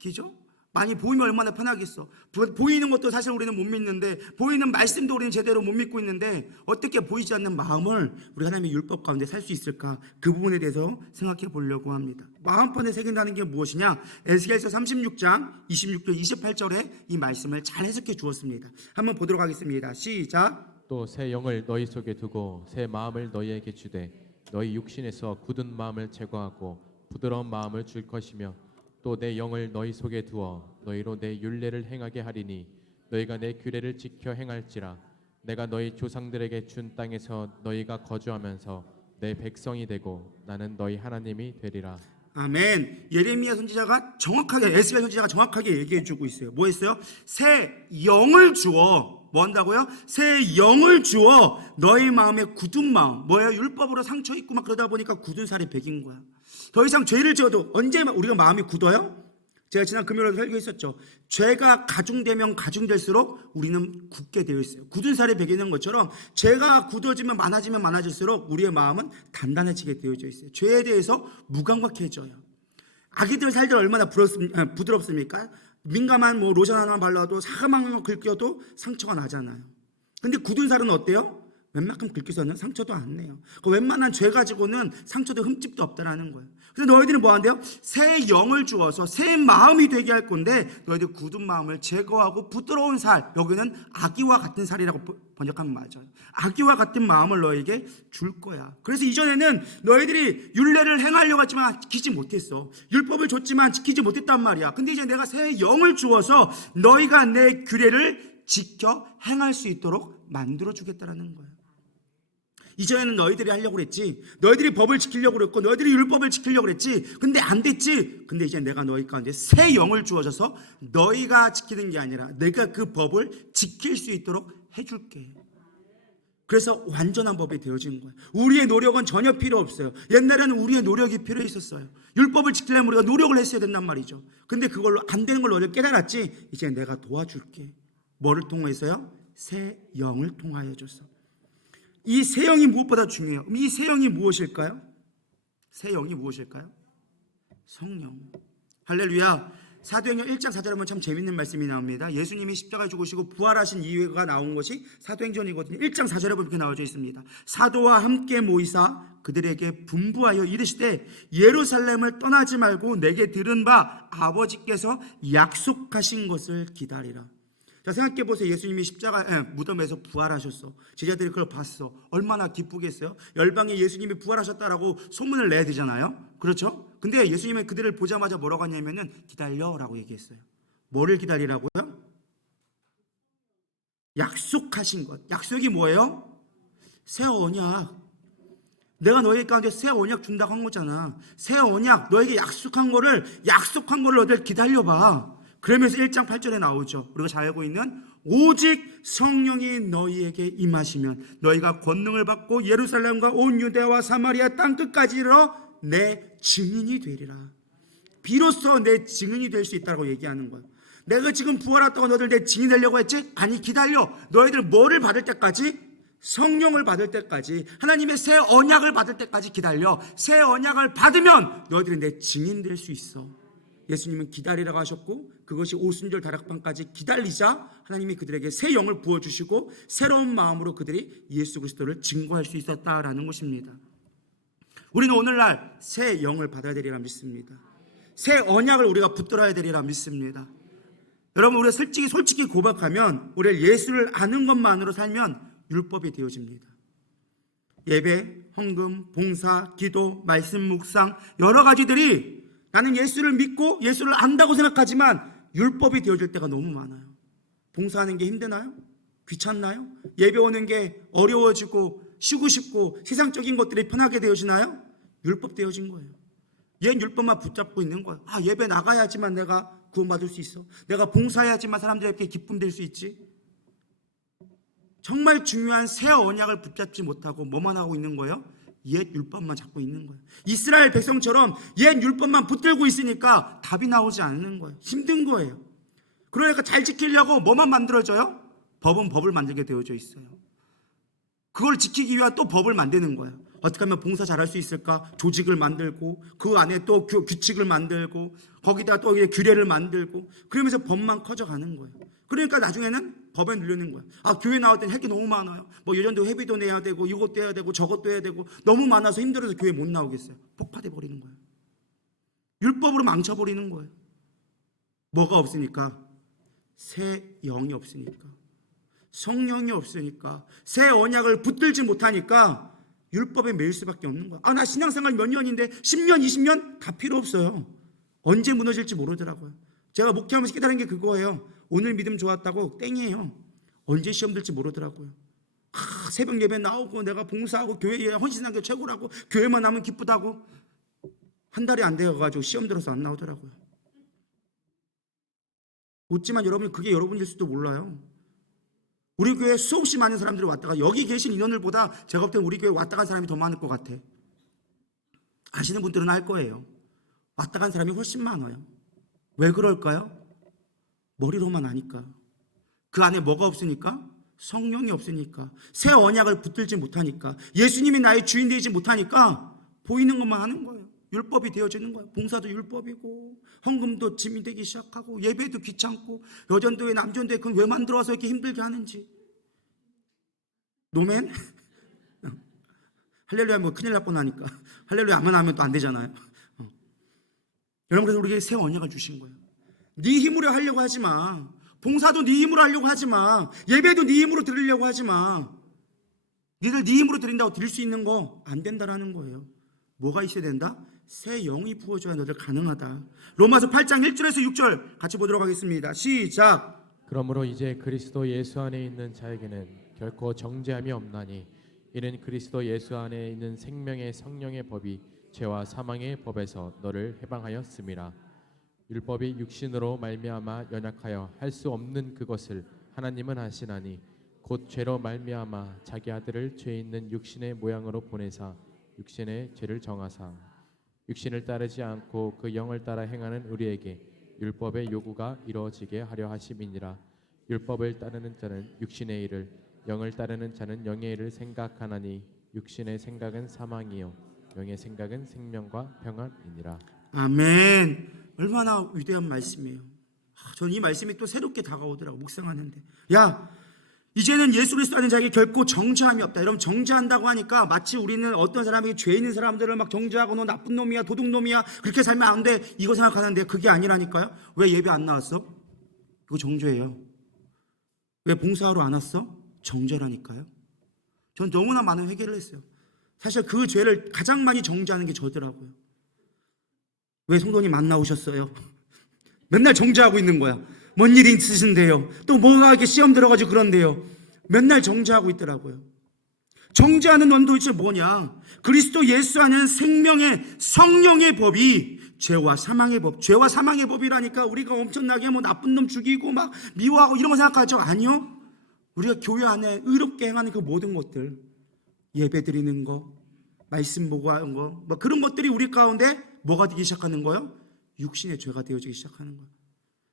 그죠? 많이 보이면 얼마나 편하겠어. 보이는 것도 사실 우리는 못 믿는데, 보이는 말씀도 우리는 제대로 못 믿고 있는데 어떻게 보이지 않는 마음을 우리 하나님의 율법 가운데 살 수 있을까? 그 부분에 대해서 생각해 보려고 합니다. 마음판에 새긴다는 게 무엇이냐? 에스겔서 36장 26절 28절에 이 말씀을 잘 해석해 주었습니다. 한번 보도록 하겠습니다. 시작. 또 새 영을 너희 속에 두고 새 마음을 너희에게 주되 너희 육신에서 굳은 마음을 제거하고 부드러운 마음을 줄 것이며 또 내 영을 너희 속에 두어 너희로 내 율례를 행하게 하리니 너희가 내 규례를 지켜 행할지라. 내가 너희 조상들에게 준 땅에서 너희가 거주하면서 내 백성이 되고 나는 너희 하나님이 되리라. 아멘. 예레미야 선지자가 정확하게, 에스겔 선지자가 정확하게 얘기해 주고 있어요. 뭐 했어요? 새 영을 주어. 뭐 한다고요? 새 영을 주어 너희 마음에 굳은 마음. 뭐예요? 율법으로 상처 입고 막 그러다 보니까 굳은 살이 배긴 거야. 더 이상 죄를 지어도 언제 우리가 마음이 굳어요? 제가 지난 금요일에 설교했었죠. 죄가 가중되면 가중될수록 우리는 굳게 되어 있어요. 굳은 살이 배기는 것처럼 죄가 굳어지면 많아질수록 우리의 마음은 단단해지게 되어져 있어요. 죄에 대해서 무감각해져요. 아기들 살들 얼마나 부드럽습니까? 민감한 로션 하나만 발라도 사과만 거 긁혀도 상처가 나잖아요. 근데 굳은 살은 어때요? 웬만큼 긁혀서는 상처도 안 내요. 웬만한 죄 가지고는 상처도 흠집도 없다라는 거예요. 그래서 너희들은 뭐 한대요? 새 영을 주어서 새 마음이 되게 할 건데 너희들 굳은 마음을 제거하고 부드러운 살, 여기는 아기와 같은 살이라고 번역하면 맞아요. 아기와 같은 마음을 너에게 줄 거야. 그래서 이전에는 너희들이 율례를 행하려고 했지만 지키지 못했어. 율법을 줬지만 지키지 못했단 말이야. 근데 이제 내가 새 영을 주어서 너희가 내 규례를 지켜 행할 수 있도록 만들어 주겠다라는 거예요. 이전에는 너희들이 하려고 그랬지. 너희들이 법을 지키려고 그랬고 너희들이 율법을 지키려고 그랬지. 근데 안 됐지. 근데 이제 내가 너희 가운데 새 영을 주어져서 너희가 지키는 게 아니라 내가 그 법을 지킬 수 있도록 해줄게. 그래서 완전한 법이 되어진 거예요. 우리의 노력은 전혀 필요 없어요. 옛날에는 우리의 노력이 필요했었어요. 율법을 지키려면 우리가 노력을 했어야 된단 말이죠. 근데 그걸로 안 되는 걸 너희들 깨달았지. 이제 내가 도와줄게. 뭐를 통해서요? 새 영을 통하여 줬어. 이 새 영이 무엇보다 중요해요. 이 새 영이 무엇일까요? 새 영이 무엇일까요? 성령. 할렐루야. 사도행전 1장 4절에 보면 참 재밌는 말씀이 나옵니다. 예수님이 십자가에 죽으시고 부활하신 이유가 나온 것이 사도행전이거든요. 1장 4절에 보면 이렇게 나와져 있습니다. 사도와 함께 모이사 그들에게 분부하여 이르시되 예루살렘을 떠나지 말고 내게 들은 바 아버지께서 약속하신 것을 기다리라. 자, 생각해 보세요. 예수님이 무덤에서 부활하셨어. 제자들이 그걸 봤어. 얼마나 기쁘겠어요? 열방에 예수님이 부활하셨다라고 소문을 내야 되잖아요. 그렇죠? 근데 예수님은 그들을 보자마자 뭐라고 하냐면은 기다려라고 얘기했어요. 뭐를 기다리라고요? 약속하신 것. 약속이 뭐예요? 새 언약. 내가 너희 가운데 새 언약 준다고 한 거잖아. 새 언약, 너에게 약속한 거를 너희들 기다려봐. 그러면서 1장 8절에 나오죠. 우리가 잘 알고 있는 오직 성령이 너희에게 임하시면 너희가 권능을 받고 예루살렘과 온 유대와 사마리아 땅끝까지 이르러 내 증인이 되리라. 비로소 내 증인이 될 수 있다고 얘기하는 거예요. 내가 지금 부활했다고 너희들 내 증인 되려고 했지? 아니, 기다려. 너희들 뭐를 받을 때까지? 성령을 받을 때까지, 하나님의 새 언약을 받을 때까지 기다려. 새 언약을 받으면 너희들이 내 증인 될 수 있어. 예수님은 기다리라고 하셨고 그것이 오순절 다락방까지 기다리자 하나님이 그들에게 새 영을 부어주시고 새로운 마음으로 그들이 예수 그리스도를 증거할 수 있었다라는 것입니다. 우리는 오늘날 새 영을 받아야 되리라 믿습니다. 새 언약을 우리가 붙들어야 되리라 믿습니다. 여러분, 우리가 솔직히 고백하면 우리가 예수를 아는 것만으로 살면 율법이 되어집니다. 예배, 헌금, 봉사, 기도, 말씀 묵상 여러 가지들이 나는 예수를 믿고 예수를 안다고 생각하지만 율법이 되어질 때가 너무 많아요. 봉사하는 게 힘드나요? 귀찮나요? 예배 오는 게 어려워지고 쉬고 싶고 세상적인 것들이 편하게 되어지나요? 율법 되어진 거예요. 옛 율법만 붙잡고 있는 거예요. 예배 나가야지만 내가 구원받을 수 있어. 내가 봉사해야지만 사람들에게 기쁨 될 수 있지. 정말 중요한 새 언약을 붙잡지 못하고 뭐만 하고 있는 거예요? 옛 율법만 잡고 있는 거예요. 이스라엘 백성처럼 옛 율법만 붙들고 있으니까 답이 나오지 않는 거예요. 힘든 거예요. 그러니까 잘 지키려고 뭐만 만들어져요? 법은 법을 만들게 되어져 있어요. 그걸 지키기 위한 또 법을 만드는 거예요. 어떻게 하면 봉사 잘할 수 있을까? 조직을 만들고 그 안에 또 규칙을 만들고 거기다 또 규례를 만들고 그러면서 법만 커져가는 거예요. 그러니까 나중에는 법에 눌리는 거예요. 교회 나올 때는 할 게 너무 많아요. 뭐 예전도 회비도 내야 되고 이것도 해야 되고 저것도 해야 되고 너무 많아서 힘들어서 교회 못 나오겠어요. 폭파돼 버리는 거예요. 율법으로 망쳐버리는 거예요. 뭐가 없으니까? 새 영이 없으니까, 성령이 없으니까, 새 언약을 붙들지 못하니까 율법에 매일 수밖에 없는 거야. 나 신앙생활 몇 년인데 10년, 20년 다 필요 없어요. 언제 무너질지 모르더라고요. 제가 목회하면서 깨달은 게 그거예요. 오늘 믿음 좋았다고 땡이에요. 언제 시험 들지 모르더라고요. 새벽 예배 나오고 내가 봉사하고 교회에 헌신한 게 최고라고 교회만 하면 기쁘다고 한 달이 안 되어가지고 시험 들어서 안 나오더라고요. 웃지만 여러분, 그게 여러분일 수도 몰라요. 우리 교회에 수없이 많은 사람들이 왔다가 여기 계신 인원들보다 제가 볼 때 우리 교회에 왔다 간 사람이 더 많을 것 같아. 아시는 분들은 알 거예요. 왔다 간 사람이 훨씬 많아요. 왜 그럴까요? 머리로만 아니까. 그 안에 뭐가 없으니까? 성령이 없으니까. 새 언약을 붙들지 못하니까. 예수님이 나의 주인 되지 못하니까 보이는 것만 하는 거예요. 율법이 되어지는 거예요. 봉사도 율법이고 헌금도 짐이 되기 시작하고 예배도 귀찮고 여전도회 남전도회 그건 왜 만들어서 이렇게 힘들게 하는지. 노맨? 할렐루야 뭐 큰일 날 뻔하니까 할렐루야 아멘 하면 또 안 되잖아요. 여러분, 그래서 우리에게 새 언약을 주신 거예요. 네 힘으로 하려고 하지 마. 봉사도 네 힘으로 하려고 하지 마. 예배도 네 힘으로 드리려고 하지 마. 니들 네 힘으로 드린다고 드릴 수 있는 거 안 된다라는 거예요. 뭐가 있어야 된다? 새 영이 부어줘야 너희들 가능하다. 로마서 8장 1절에서 6절 같이 보도록 하겠습니다. 시작. 그러므로 이제 그리스도 예수 안에 있는 자에게는 결코 정죄함이 없나니 이는 그리스도 예수 안에 있는 생명의 성령의 법이 죄와 사망의 법에서 너를 해방하였음이라. 율법이 육신으로 말미암아 연약하여 할 수 없는 그것을 하나님은 하시나니 곧 죄로 말미암아 자기 아들을 죄 있는 육신의 모양으로 보내사 육신의 죄를 정하사 육신을 따르지 않고 그 영을 따라 행하는 우리에게 율법의 요구가 이루어지게 하려 하심이니라. 율법을 따르는 자는 육신의 일을, 영을 따르는 자는 영의 일을 생각하나니 육신의 생각은 사망이요 영의 생각은 생명과 평안이니라. 아멘. 얼마나 위대한 말씀이에요. 저는 이 말씀이 또 새롭게 다가오더라고 묵상하는데. 야, 이제는 예수 그리스도 아는 자에게 결코 정죄함이 없다. 여러분, 정죄한다고 하니까 마치 우리는 어떤 사람에게 죄 있는 사람들을 막 정죄하고 너 나쁜 놈이야, 도둑놈이야, 그렇게 살면 안 돼, 이거 생각하는데 그게 아니라니까요. 왜 예배 안 나왔어? 그거 정죄예요. 왜 봉사하러 안 왔어? 정죄라니까요. 전 너무나 많은 회개를 했어요. 사실 그 죄를 가장 많이 정죄하는 게 저더라고요. 왜 성도님 안 나오셨어요? 맨날 정죄하고 있는 거야. 뭔 일이 있으신데요? 또 뭐가 이렇게 시험 들어가지고 그런데요? 맨날 정죄하고 있더라고요. 정죄하는 넌 도대체 뭐냐? 그리스도 예수 안에는 생명의 성령의 법이 죄와 사망의 법, 죄와 사망의 법이라니까 우리가 엄청나게 뭐 나쁜 놈 죽이고 막 미워하고 이런 거 생각하죠? 아니요. 우리가 교회 안에 의롭게 행하는 그 모든 것들, 예배 드리는 거, 말씀 보고 하는 거, 뭐 그런 것들이 우리 가운데 뭐가 되기 시작하는 거예요? 육신의 죄가 되어지기 시작하는 거예요.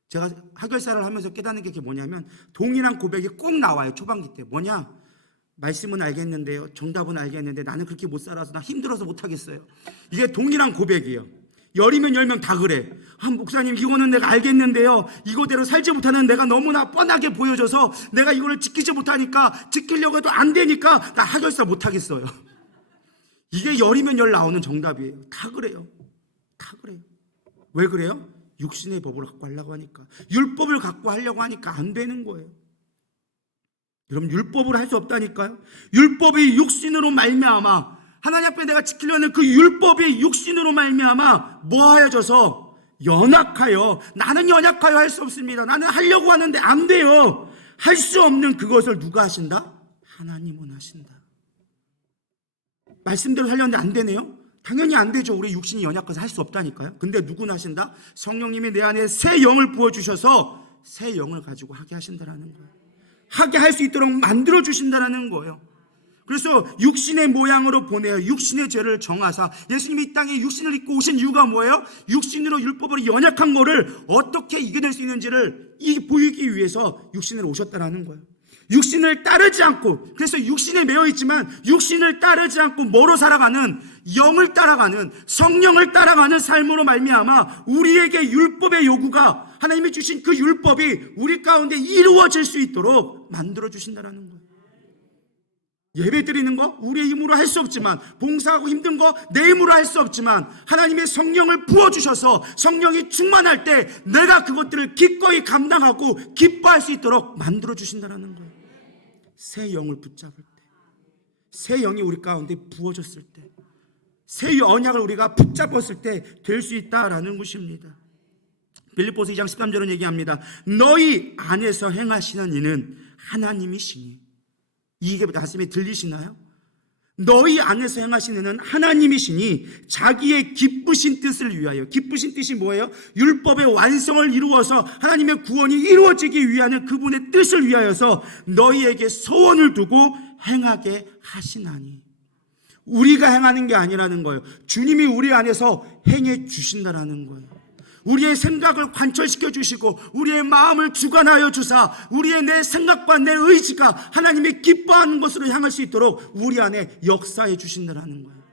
제가 하결사를 하면서 깨닫는 게 뭐냐면 동일한 고백이 꼭 나와요. 초반기 때. 뭐냐? 말씀은 알겠는데요, 정답은 알겠는데 나는 그렇게 못 살아서 나 힘들어서 못 하겠어요. 이게 동일한 고백이에요. 열이면 열면 다 그래. 목사님, 이거는 내가 알겠는데요, 이거대로 살지 못하는 내가 너무나 뻔하게 보여져서 내가 이거를 지키지 못하니까, 지키려고 해도 안 되니까 나 하결사 못 하겠어요. 이게 열이면 열 나오는 정답이에요. 다 그래요. 다 그래요. 왜 그래요? 육신의 법을 갖고 하려고 하니까, 율법을 갖고 하려고 하니까 안 되는 거예요. 여러분, 율법을 할 수 없다니까요. 율법이 육신으로 말미암아, 하나님 앞에 내가 지키려는 그 율법이 육신으로 말미암아 뭐하여져서 연약하여, 나는 연약하여 할 수 없습니다. 나는 하려고 하는데 안 돼요. 할 수 없는 그것을 누가 하신다? 하나님은 하신다. 말씀대로 하려는데 안 되네요. 당연히 안 되죠. 우리 육신이 연약해서 할 수 없다니까요. 근데 누구는 하신다? 성령님이 내 안에 새 영을 부어주셔서 새 영을 가지고 하게 하신다라는 거예요. 하게 할 수 있도록 만들어 주신다라는 거예요. 그래서 육신의 모양으로 보내어 육신의 죄를 정하사, 예수님이 이 땅에 육신을 입고 오신 이유가 뭐예요? 육신으로 율법으로 연약한 거를 어떻게 이겨낼 수 있는지를 보이기 위해서 육신으로 오셨다라는 거예요. 육신을 따르지 않고, 그래서 육신에 매여 있지만 육신을 따르지 않고 뭐로 살아가는, 영을 따라가는, 성령을 따라가는 삶으로 말미암아 우리에게 율법의 요구가, 하나님이 주신 그 율법이 우리 가운데 이루어질 수 있도록 만들어 주신다라는 거예요. 예배 드리는 거 우리의 힘으로 할 수 없지만, 봉사하고 힘든 거 내 힘으로 할 수 없지만, 하나님의 성령을 부어주셔서 성령이 충만할 때 내가 그것들을 기꺼이 감당하고 기뻐할 수 있도록 만들어 주신다는 거예요. 새 영을 붙잡을 때, 새 영이 우리 가운데 부어졌을 때, 새 언약을 우리가 붙잡았을 때 될 수 있다라는 것입니다. 빌립보서 2장 13절은 얘기합니다. 너희 안에서 행하시는 이는 하나님이시니. 이게 가슴에 들리시나요? 너희 안에서 행하시는 이는 하나님이시니 자기의 기쁘신 뜻을 위하여. 기쁘신 뜻이 뭐예요? 율법의 완성을 이루어서 하나님의 구원이 이루어지기 위한 그분의 뜻을 위하여서 너희에게 소원을 두고 행하게 하시나니. 우리가 행하는 게 아니라는 거예요. 주님이 우리 안에서 행해 주신다라는 거예요. 우리의 생각을 관철시켜 주시고 우리의 마음을 주관하여 주사 우리의 내 생각과 내 의지가 하나님의 기뻐하는 것으로 향할 수 있도록 우리 안에 역사해 주신다는 거예요.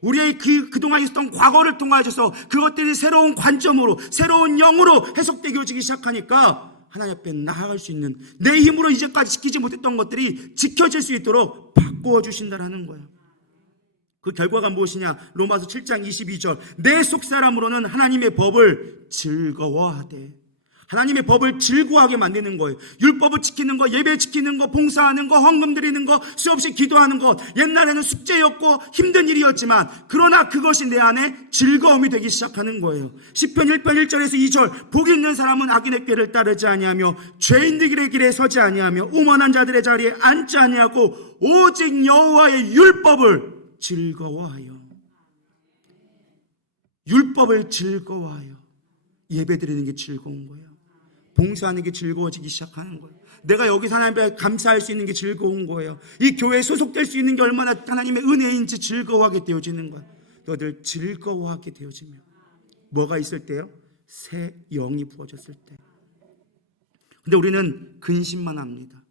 우리의 그동안 있었던 과거를 통하여서 그것들이 새로운 관점으로, 새로운 영으로 해석되어지기 시작하니까 하나님 앞에 나아갈 수 있는, 내 힘으로 이제까지 지키지 못했던 것들이 지켜질 수 있도록 바꾸어 주신다는 거예요. 그 결과가 무엇이냐? 로마서 7장 22절. 내 속사람으로는 하나님의 법을 즐거워하되. 하나님의 법을 즐거워하게 만드는 거예요. 율법을 지키는 거, 예배 지키는 거, 봉사하는 거, 헌금 드리는 거, 수없이 기도하는 거. 옛날에는 숙제였고 힘든 일이었지만 그러나 그것이 내 안에 즐거움이 되기 시작하는 거예요. 시편 1편 1절에서 2절 복 있는 사람은 악인의 꾀를 따르지 아니하며 죄인들의 길에 서지 아니하며 오만한 자들의 자리에 앉지 아니하고 오직 여호와의 율법을 즐거워하여. 율법을 즐거워하여. 예배 드리는 게 즐거운 거예요. 봉사하는 게 즐거워지기 시작하는 거예요. 내가 여기서 하나님 앞에 감사할 수 있는 게 즐거운 거예요. 이 교회에 소속될 수 있는 게 얼마나 하나님의 은혜인지 즐거워하게 되어지는 거예요. 너희들 즐거워하게 되어지면 뭐가 있을 때요? 새 영이 부어졌을 때. 근데 우리는 근심만 합니다.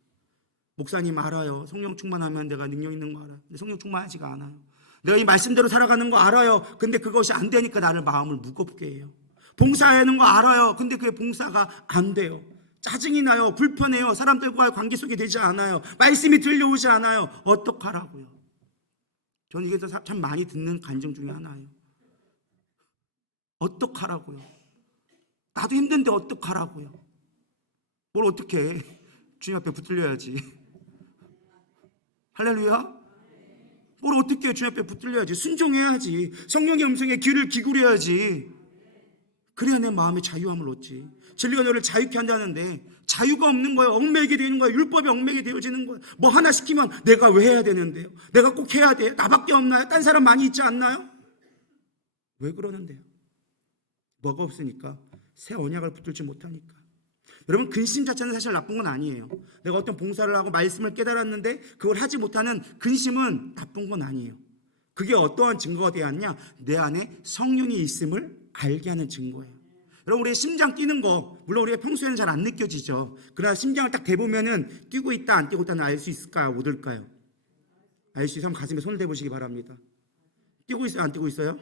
목사님 알아요. 성령 충만하면 내가 능력 있는 거 알아요. 근데 성령 충만하지가 않아요. 내가 이 말씀대로 살아가는 거 알아요. 근데 그것이 안 되니까 나를 마음을 무겁게 해요. 봉사하는 거 알아요. 근데 그게 봉사가 안 돼요. 짜증이 나요. 불편해요. 사람들과의 관계 속에 되지 않아요. 말씀이 들려오지 않아요. 어떡하라고요? 저는 이게 참 많이 듣는 간증 중에 하나예요. 어떡하라고요? 나도 힘든데 어떡하라고요? 뭘 어떻게 해? 주님 앞에 붙들려야지. 할렐루야? 뭘 어떻게 해? 주님 앞에 붙들려야지. 순종해야지. 성령의 음성에 귀를 기울여야지. 그래야 내 마음의 자유함을 얻지. 진리가 너를 자유케 한다는데 자유가 없는 거예요. 얽매이게 되는 거예요. 율법이 얽매이게 되어지는 거예요. 뭐 하나 시키면 내가 왜 해야 되는데요? 내가 꼭 해야 돼요? 나밖에 없나요? 딴 사람 많이 있지 않나요? 왜 그러는데요? 뭐가 없으니까. 새 언약을 붙들지 못하니까. 여러분, 근심 자체는 사실 나쁜 건 아니에요. 내가 어떤 봉사를 하고 말씀을 깨달았는데 그걸 하지 못하는 근심은 나쁜 건 아니에요. 그게 어떠한 증거가 되었냐? 내 안에 성령이 있음을 알게 하는 증거예요. 여러분, 우리의 심장 뛰는 거 물론 우리가 평소에는 잘 안 느껴지죠. 그러나 심장을 딱 대보면은 뛰고 있다 안 뛰고 있다는 알 수 있을까요? 못 들까요? 알 수 있으면 가슴에 손을 대보시기 바랍니다. 뛰고 있어요? 안 뛰고 있어요?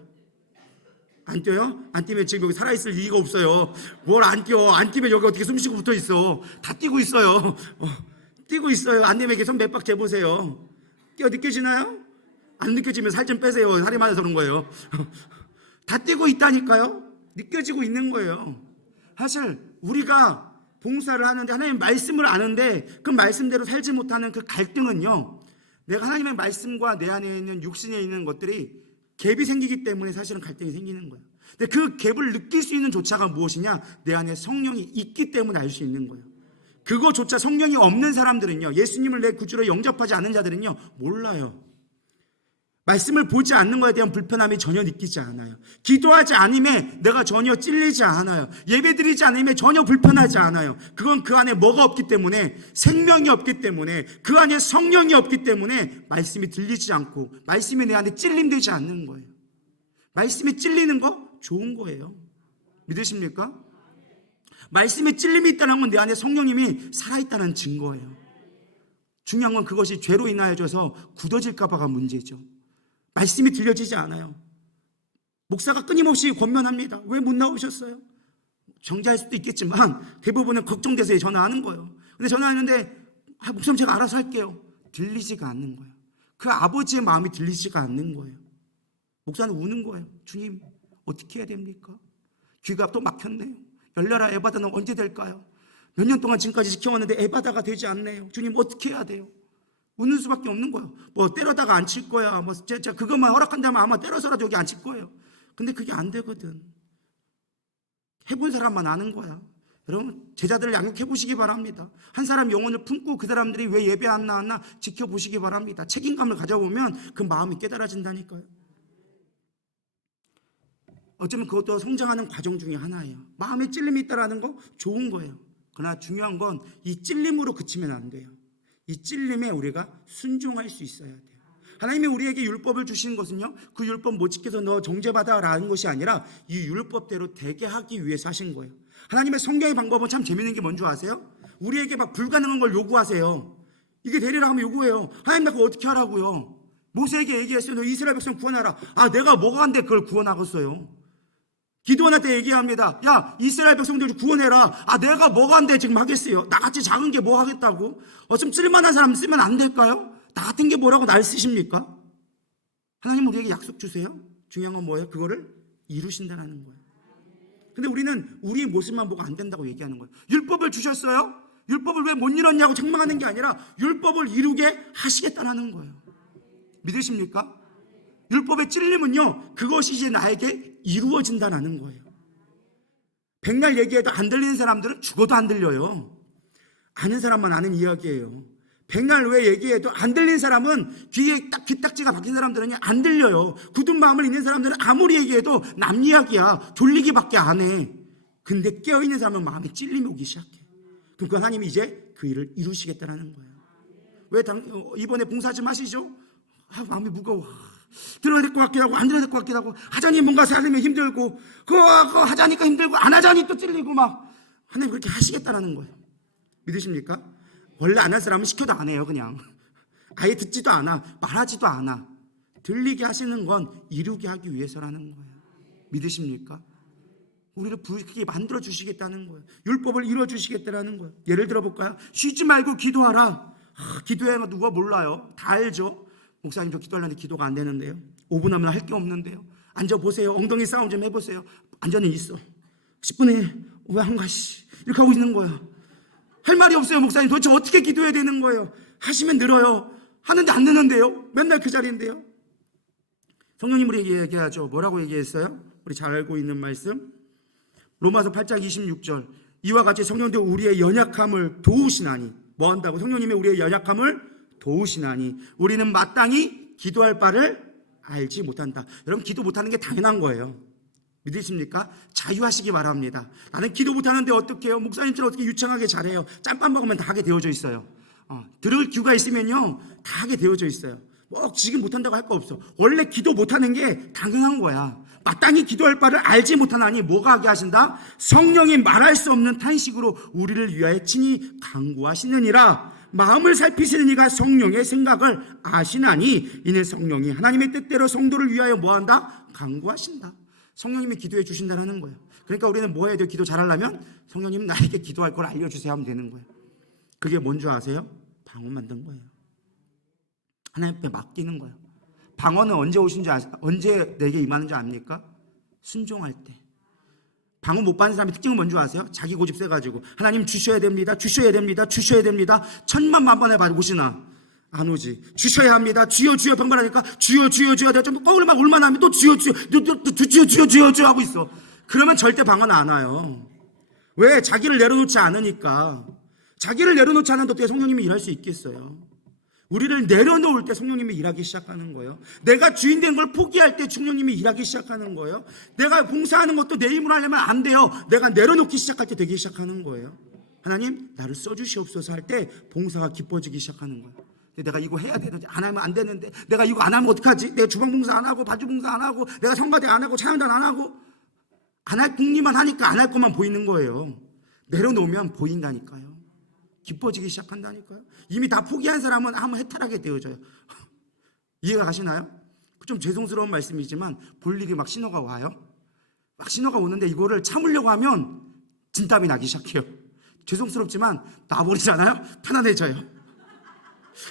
안 뛰어요? 안 뛰면 지금 여기 살아있을 이유가 없어요. 뭘 안 뛰어? 안 뛰면 여기 어떻게 숨쉬고 붙어 있어? 다 뛰고 있어요. 뛰고 있어요. 안 되면 이렇게 손 몇 박 재보세요. 뛰어 느껴지나요? 안 느껴지면 살 좀 빼세요. 살이 많아서 그런 거예요. 다 뛰고 있다니까요. 느껴지고 있는 거예요. 사실 우리가 봉사를 하는데 하나님의 말씀을 아는데 그 말씀대로 살지 못하는 그 갈등은요, 내가 하나님의 말씀과 내 안에 있는 육신에 있는 것들이 갭이 생기기 때문에 사실은 갈등이 생기는 거예요. 근데 그 갭을 느낄 수 있는 조차가 무엇이냐? 내 안에 성령이 있기 때문에 알 수 있는 거예요. 그거조차 성령이 없는 사람들은요, 예수님을 내 구주로 영접하지 않는 자들은요 몰라요. 말씀을 보지 않는 것에 대한 불편함이 전혀 느끼지 않아요. 기도하지 않음에 내가 전혀 찔리지 않아요. 예배드리지 않음에 전혀 불편하지 않아요. 그건 그 안에 뭐가 없기 때문에, 생명이 없기 때문에, 그 안에 성령이 없기 때문에 말씀이 들리지 않고 말씀이 내 안에 찔림되지 않는 거예요. 말씀이 찔리는 거 좋은 거예요. 믿으십니까? 말씀에 찔림이 있다는 건 내 안에 성령님이 살아있다는 증거예요. 중요한 건 그것이 죄로 인하여져서 굳어질까 봐가 문제죠. 말씀이 들려지지 않아요. 목사가 끊임없이 권면합니다. 왜 못 나오셨어요? 정죄할 수도 있겠지만 대부분은 걱정돼서 전화하는 거예요. 근데 전화하는데 목사님 제가 알아서 할게요. 들리지가 않는 거예요. 그 아버지의 마음이 들리지가 않는 거예요. 목사는 우는 거예요. 주님 어떻게 해야 됩니까? 귀가 또 막혔네요. 열려라 에바다는 언제 될까요? 몇 년 동안 지금까지 지켜왔는데 에바다가 되지 않네요. 주님 어떻게 해야 돼요? 우는 수밖에 없는 거예요. 뭐 때려다가 안 칠 거야. 뭐 제가 그것만 허락한다면 아마 때려서라도 여기 안 칠 거예요. 근데 그게 안 되거든. 해본 사람만 아는 거야. 여러분, 제자들을 양육해 보시기 바랍니다. 한 사람 영혼을 품고 그 사람들이 왜 예배 안 나왔나 지켜보시기 바랍니다. 책임감을 가져보면 그 마음이 깨달아진다니까요. 어쩌면 그것도 성장하는 과정 중에 하나예요. 마음에 찔림이 있다라는 거 좋은 거예요. 그러나 중요한 건 이 찔림으로 그치면 안 돼요. 이 찔림에 우리가 순종할 수 있어야 돼요. 하나님이 우리에게 율법을 주신 것은요, 그 율법 못 지켜서 너 정죄받아라는 것이 아니라 이 율법대로 되게 하기 위해서 하신 거예요. 하나님의 성경의 방법은 참 재밌는 게 뭔지 아세요? 우리에게 막 불가능한 걸 요구하세요. 이게 되리라 하면 요구해요. 하나님 나 그거 어떻게 하라고요? 모세에게 얘기했어요. 너 이스라엘 백성 구원하라. 아, 내가 뭐가 한데 그걸 구원하겠어요? 기드온한테 얘기합니다. 야, 이스라엘 백성들 구원해라. 아, 내가 뭐가 한데 지금 하겠어요? 나같이 작은 게 뭐 하겠다고? 좀 쓸만한 사람 쓰면 안 될까요? 나 같은 게 뭐라고 날 쓰십니까? 하나님 우리에게 약속 주세요. 중요한 건 뭐예요? 그거를 이루신다는 거예요. 근데 우리는 우리의 모습만 보고 안 된다고 얘기하는 거예요. 율법을 주셨어요? 율법을 왜 못 이뤘냐고 책망하는 게 아니라 율법을 이루게 하시겠다는 거예요. 믿으십니까? 율법의 찔림은요, 그것이 이제 나에게 이루어진다는 거예요. 백날 얘기해도 안 들리는 사람들은 죽어도 안 들려요. 아는 사람만 아는 이야기예요. 백날 왜 얘기해도 안 들리는 사람은 귀에 딱 귀딱지가 박힌 사람들은 안 들려요. 굳은 마음을 있는 사람들은 아무리 얘기해도 남 이야기야. 돌리기밖에 안 해. 근데 깨어있는 사람은 마음에 찔림이 오기 시작해. 그러니까 하나님이 이제 그 일을 이루시겠다는 거예요. 왜 이번에 봉사 좀 하시죠? 마음이 무거워. 들어야 될 것 같기도 하고 안 들어야 될 것 같기도 하고, 하자니 뭔가 살면 힘들고, 그거 하자니까 힘들고, 안 하자니 또 찔리고, 막 하나님 그렇게 하시겠다는 거예요. 믿으십니까? 원래 안 할 사람은 시켜도 안 해요. 그냥 아예 듣지도 않아, 말하지도 않아. 들리게 하시는 건 이루게 하기 위해서라는 거예요. 믿으십니까? 우리를 부르게 만들어 주시겠다는 거예요. 율법을 이루어 주시겠다는 거예요. 예를 들어 볼까요? 쉬지 말고 기도하라. 기도해야 누가 몰라요? 다 알죠. 목사님 저 기도하려는데 기도가 안 되는데요. 5분 하면 할 게 없는데요. 앉아보세요. 엉덩이 싸움 좀 해보세요. 앉아는 있어. 10분에 왜 안 가시? 이렇게 하고 있는 거야. 할 말이 없어요. 목사님 도대체 어떻게 기도해야 되는 거예요? 하시면 늘어요. 하는데 안 되는데요. 맨날 그 자리인데요. 성령님 우리 얘기하죠. 뭐라고 얘기했어요? 우리 잘 알고 있는 말씀, 로마서 8장 26절. 이와 같이 성령도 우리의 연약함을 도우시나니. 뭐 한다고? 성령님이 우리의 연약함을 도우시나니 우리는 마땅히 기도할 바를 알지 못한다. 여러분, 기도 못하는 게 당연한 거예요. 믿으십니까? 자유하시기 바랍니다. 나는 기도 못하는데 어떻게 해요? 목사님처럼 어떻게 유창하게 잘해요? 짬밥 먹으면 다 하게 되어져 있어요. 들을 기회가 있으면요 다 하게 되어져 있어요. 뭐 지금 못한다고 할 거 없어. 원래 기도 못하는 게 당연한 거야. 마땅히 기도할 바를 알지 못하나니 뭐가 하게 하신다? 성령이 말할 수 없는 탄식으로 우리를 위하여 친히 간구하시느니라. 마음을 살피시는 이가 성령의 생각을 아시나니 이는 성령이 하나님의 뜻대로 성도를 위하여 뭐한다? 간구하신다. 성령님이 기도해 주신다는 거예요. 그러니까 우리는 뭐 해야 돼요? 기도 잘하려면 성령님 나에게 기도할 걸 알려주세요 하면 되는 거예요. 그게 뭔 줄 아세요? 방언 만든 거예요. 하나님 앞에 맡기는 거예요. 방언은 언제 오신지 언제 내게 임하는 줄 압니까? 순종할 때. 방언 못 받는 사람의 특징은 뭔지 아세요? 자기 고집 세가지고 하나님 주셔야 됩니다, 주셔야 됩니다, 주셔야 됩니다. 천만 만번에 받고 오시나 안 오지. 주셔야 합니다. 주여 주여 병발하니까 주여 주여 주여. 내가 좀 떠올만 올만 하면 또 주여 주여 주여 주여 주여 주여 하고 있어. 그러면 절대 방언 안 와요. 왜? 자기를 내려놓지 않으니까. 자기를 내려놓지 않은데 어떻게 성령님이 일할 수 있겠어요? 우리를 내려놓을 때 성령님이 일하기 시작하는 거예요. 내가 주인 된 걸 포기할 때 성령님이 일하기 시작하는 거예요. 내가 봉사하는 것도 내 힘으로 하려면 안 돼요. 내가 내려놓기 시작할 때 되기 시작하는 거예요. 하나님 나를 써주시옵소서 할 때 봉사가 기뻐지기 시작하는 거예요. 내가 이거 해야 되는데 안 하면 안 되는데, 내가 이거 안 하면 어떡하지? 내가 주방 봉사 안 하고 반주 봉사 안 하고 내가 성가대 안 하고 찬양단 안 하고 안 할 궁리만 하니까 안 할 것만 보이는 거예요. 내려놓으면 보인다니까요. 기뻐지기 시작한다니까요. 이미 다 포기한 사람은 한번 해탈하게 되어져요. 이해가 가시나요? 좀 죄송스러운 말씀이지만 볼 일이 막 신호가 와요. 막 신호가 오는데 이거를 참으려고 하면 진땀이 나기 시작해요. 죄송스럽지만 놔버리잖아요. 편안해져요.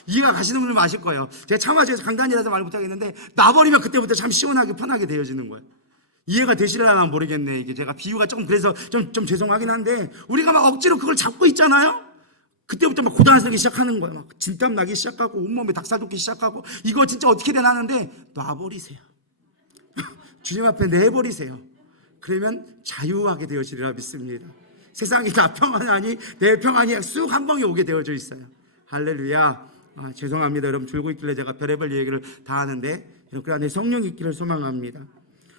이해가 가시는 분은 아실 거예요. 제가 참아줘서 강단이라서 말 못하겠는데 놔버리면 그때부터 참 시원하게 편하게 되어지는 거예요. 이해가 되시려나 모르겠네. 이게 제가 비유가 조금 그래서 좀 죄송하긴 한데, 우리가 막 억지로 그걸 잡고 있잖아요. 그때부터 막 고단하기 시작하는 거예요. 막 진땀 나기 시작하고 온몸에 닭살 돋기 시작하고 이거 진짜 어떻게 되나 하는데 놔버리세요. 주님 앞에 내버리세요. 그러면 자유하게 되어지리라 믿습니다. 세상이 다 평안하니 내 평안이 쑥 한 방에 오게 되어져 있어요. 할렐루야. 죄송합니다. 여러분 들고 있길래 제가 별의별 얘기를 다 하는데 그 안에 성령이 있기를 소망합니다.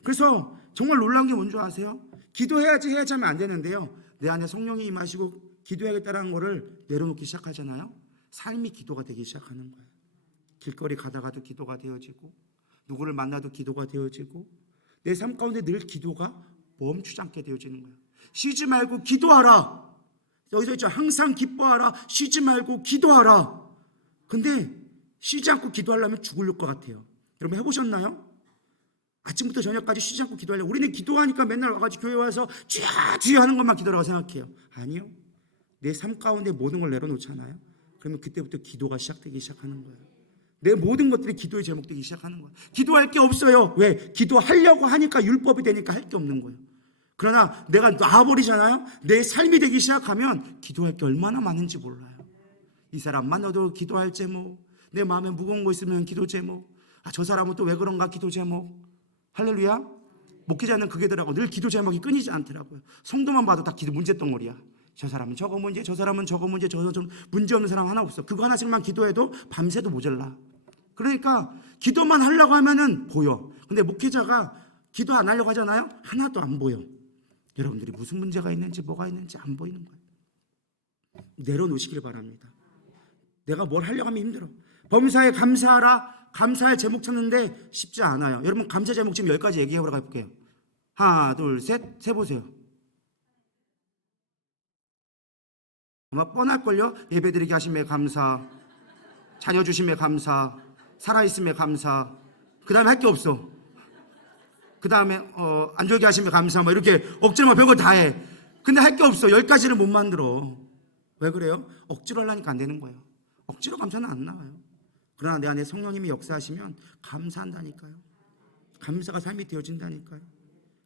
그래서 정말 놀라운 게 뭔지 아세요? 기도해야지 하면 안 되는데요. 내 안에 성령이 임하시고 기도해야겠다는 거를 내려놓기 시작하잖아요. 삶이 기도가 되기 시작하는 거예요. 길거리 가다가도 기도가 되어지고, 누구를 만나도 기도가 되어지고, 내 삶 가운데 늘 기도가 멈추지 않게 되어지는 거예요. 쉬지 말고 기도하라. 여기서 있죠. 항상 기뻐하라. 쉬지 말고 기도하라. 근데 쉬지 않고 기도하려면 죽을 것 같아요. 여러분 해보셨나요? 아침부터 저녁까지 쉬지 않고 기도하려고. 우리는 기도하니까 맨날 와가지고 교회 와서 주여 하는 것만 기도라고 생각해요. 아니요. 내 삶 가운데 모든 걸 내려놓잖아요. 그러면 그때부터 기도가 시작되기 시작하는 거예요. 내 모든 것들이 기도의 제목되기 시작하는 거예요. 기도할 게 없어요. 왜? 기도하려고 하니까 율법이 되니까 할 게 없는 거예요. 그러나 내가 놔버리잖아요. 내 삶이 되기 시작하면 기도할 게 얼마나 많은지 몰라요. 이 사람 만나도 기도할 제목, 내 마음에 무거운 거 있으면 기도 제목, 저 사람은 또 왜 그런가 기도 제목. 할렐루야. 목회자는 그게더라고. 늘 기도 제목이 끊이지 않더라고요. 성도만 봐도 다 기도 문제 덩어리야. 저 사람은 저거 문제, 저 사람은 저거 문제, 문제 없는 사람 하나 없어. 그거 하나씩만 기도해도 밤새도 모자라. 그러니까 기도만 하려고 하면은 보여. 근데 목회자가 기도 안 하려고 하잖아요. 하나도 안 보여. 여러분들이 무슨 문제가 있는지 뭐가 있는지 안 보이는 거예요. 내려놓으시길 바랍니다. 내가 뭘 하려고 하면 힘들어. 범사에 감사하라. 감사할 제목 찾는데 쉽지 않아요. 여러분 감사 제목 지금 10가지 얘기해보러 가볼게요. 하나 둘 셋 세보세요. 아마 뻔할걸요. 예배드리게 하심에 감사, 자녀 주심에 감사, 살아있음에 감사, 그 다음에 할 게 없어. 그 다음에 안 졸게 하심에 감사, 뭐 이렇게 억지로 별걸 다 해. 근데 할 게 없어. 10가지를 못 만들어. 왜 그래요? 억지로 하려니까 안 되는 거예요. 억지로 감사는 안 나와요. 그러나 내 안에 성령님이 역사하시면 감사한다니까요. 감사가 삶이 되어진다니까요.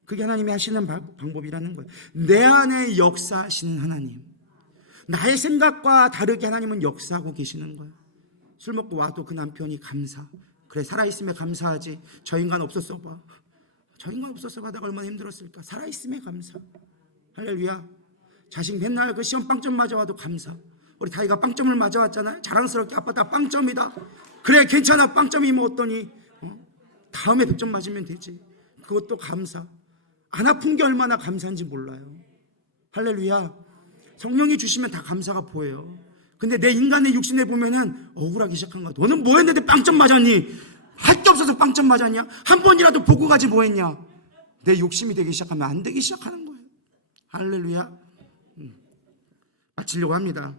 그게 하나님이 하시는 방법이라는 거예요. 내 안에 역사하시는 하나님, 나의 생각과 다르게 하나님은 역사하고 계시는 거예요. 술 먹고 와도 그 남편이 감사. 그래 살아있음에 감사하지. 저 인간 없었어 봐. 저 인간 없었어 봐. 내가 얼마나 힘들었을까. 살아있음에 감사. 할렐루야. 자식 맨날 그 시험 빵점 맞아와도 감사. 우리 다이가 빵점을 맞아왔잖아요. 자랑스럽게 아빠 나 빵점이다. 그래 괜찮아. 빵점이면 어떠니. 다음에 100점 맞으면 되지. 그것도 감사. 안 아픈 게 얼마나 감사한지 몰라요. 할렐루야. 성령이 주시면 다 감사가 보여요. 근데 내 인간의 육신에 보면은 억울하기 시작한 거야. 너는 뭐 했는데 빵점 맞았니? 할 게 없어서 빵점 맞았냐? 한 번이라도 보고 가지 뭐 했냐? 내 욕심이 되기 시작하면 안 되기 시작하는 거예요. 할렐루야. 마치려고 합니다.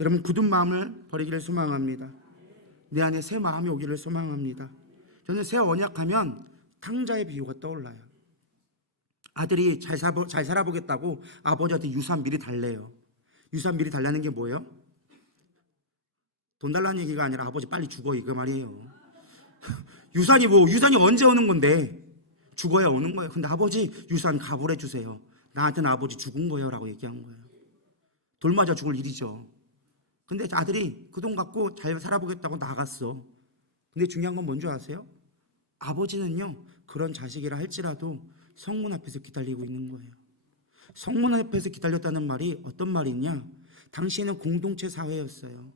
여러분 굳은 마음을 버리기를 소망합니다. 내 안에 새 마음이 오기를 소망합니다. 저는 새 언약하면 탕자의 비유가 떠올라요. 아들이 잘 살아보겠다고 아버지한테 유산 미리 달래요. 유산 미리 달라는 게 뭐예요? 돈 달라는 얘기가 아니라 아버지 빨리 죽어 이거 말이에요. 유산이 언제 오는 건데 죽어야 오는 거예요. 근데 아버지 유산 가불해 주세요. 나한테는 아버지 죽은 거예요 라고 얘기한 거예요. 돌 맞아 죽을 일이죠. 근데 아들이 그 돈 갖고 잘 살아보겠다고 나갔어. 근데 중요한 건 뭔지 아세요? 아버지는요 그런 자식이라 할지라도 성문 앞에서 기다리고 있는 거예요. 성문 앞에서 기다렸다는 말이 어떤 말이냐? 당시에는 공동체 사회였어요.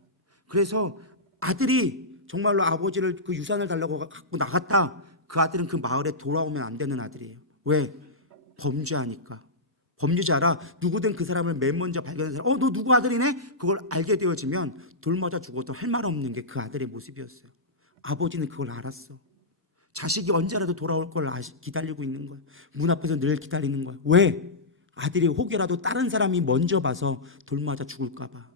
그래서 아들이 정말로 아버지를 그 유산을 달라고 갖고 나갔다. 그 아들은 그 마을에 돌아오면 안 되는 아들이에요. 왜? 범죄하니까. 범죄자라 누구든 그 사람을 맨 먼저 발견한 사람, 너 누구 아들이네? 그걸 알게 되어지면 돌 맞아 죽어도 할 말 없는 게 그 아들의 모습이었어요. 아버지는 그걸 알았어. 자식이 언제라도 돌아올 걸 기다리고 있는 거예요. 문 앞에서 늘 기다리는 거예요. 왜? 아들이 혹여라도 다른 사람이 먼저 봐서 돌 맞아 죽을까 봐.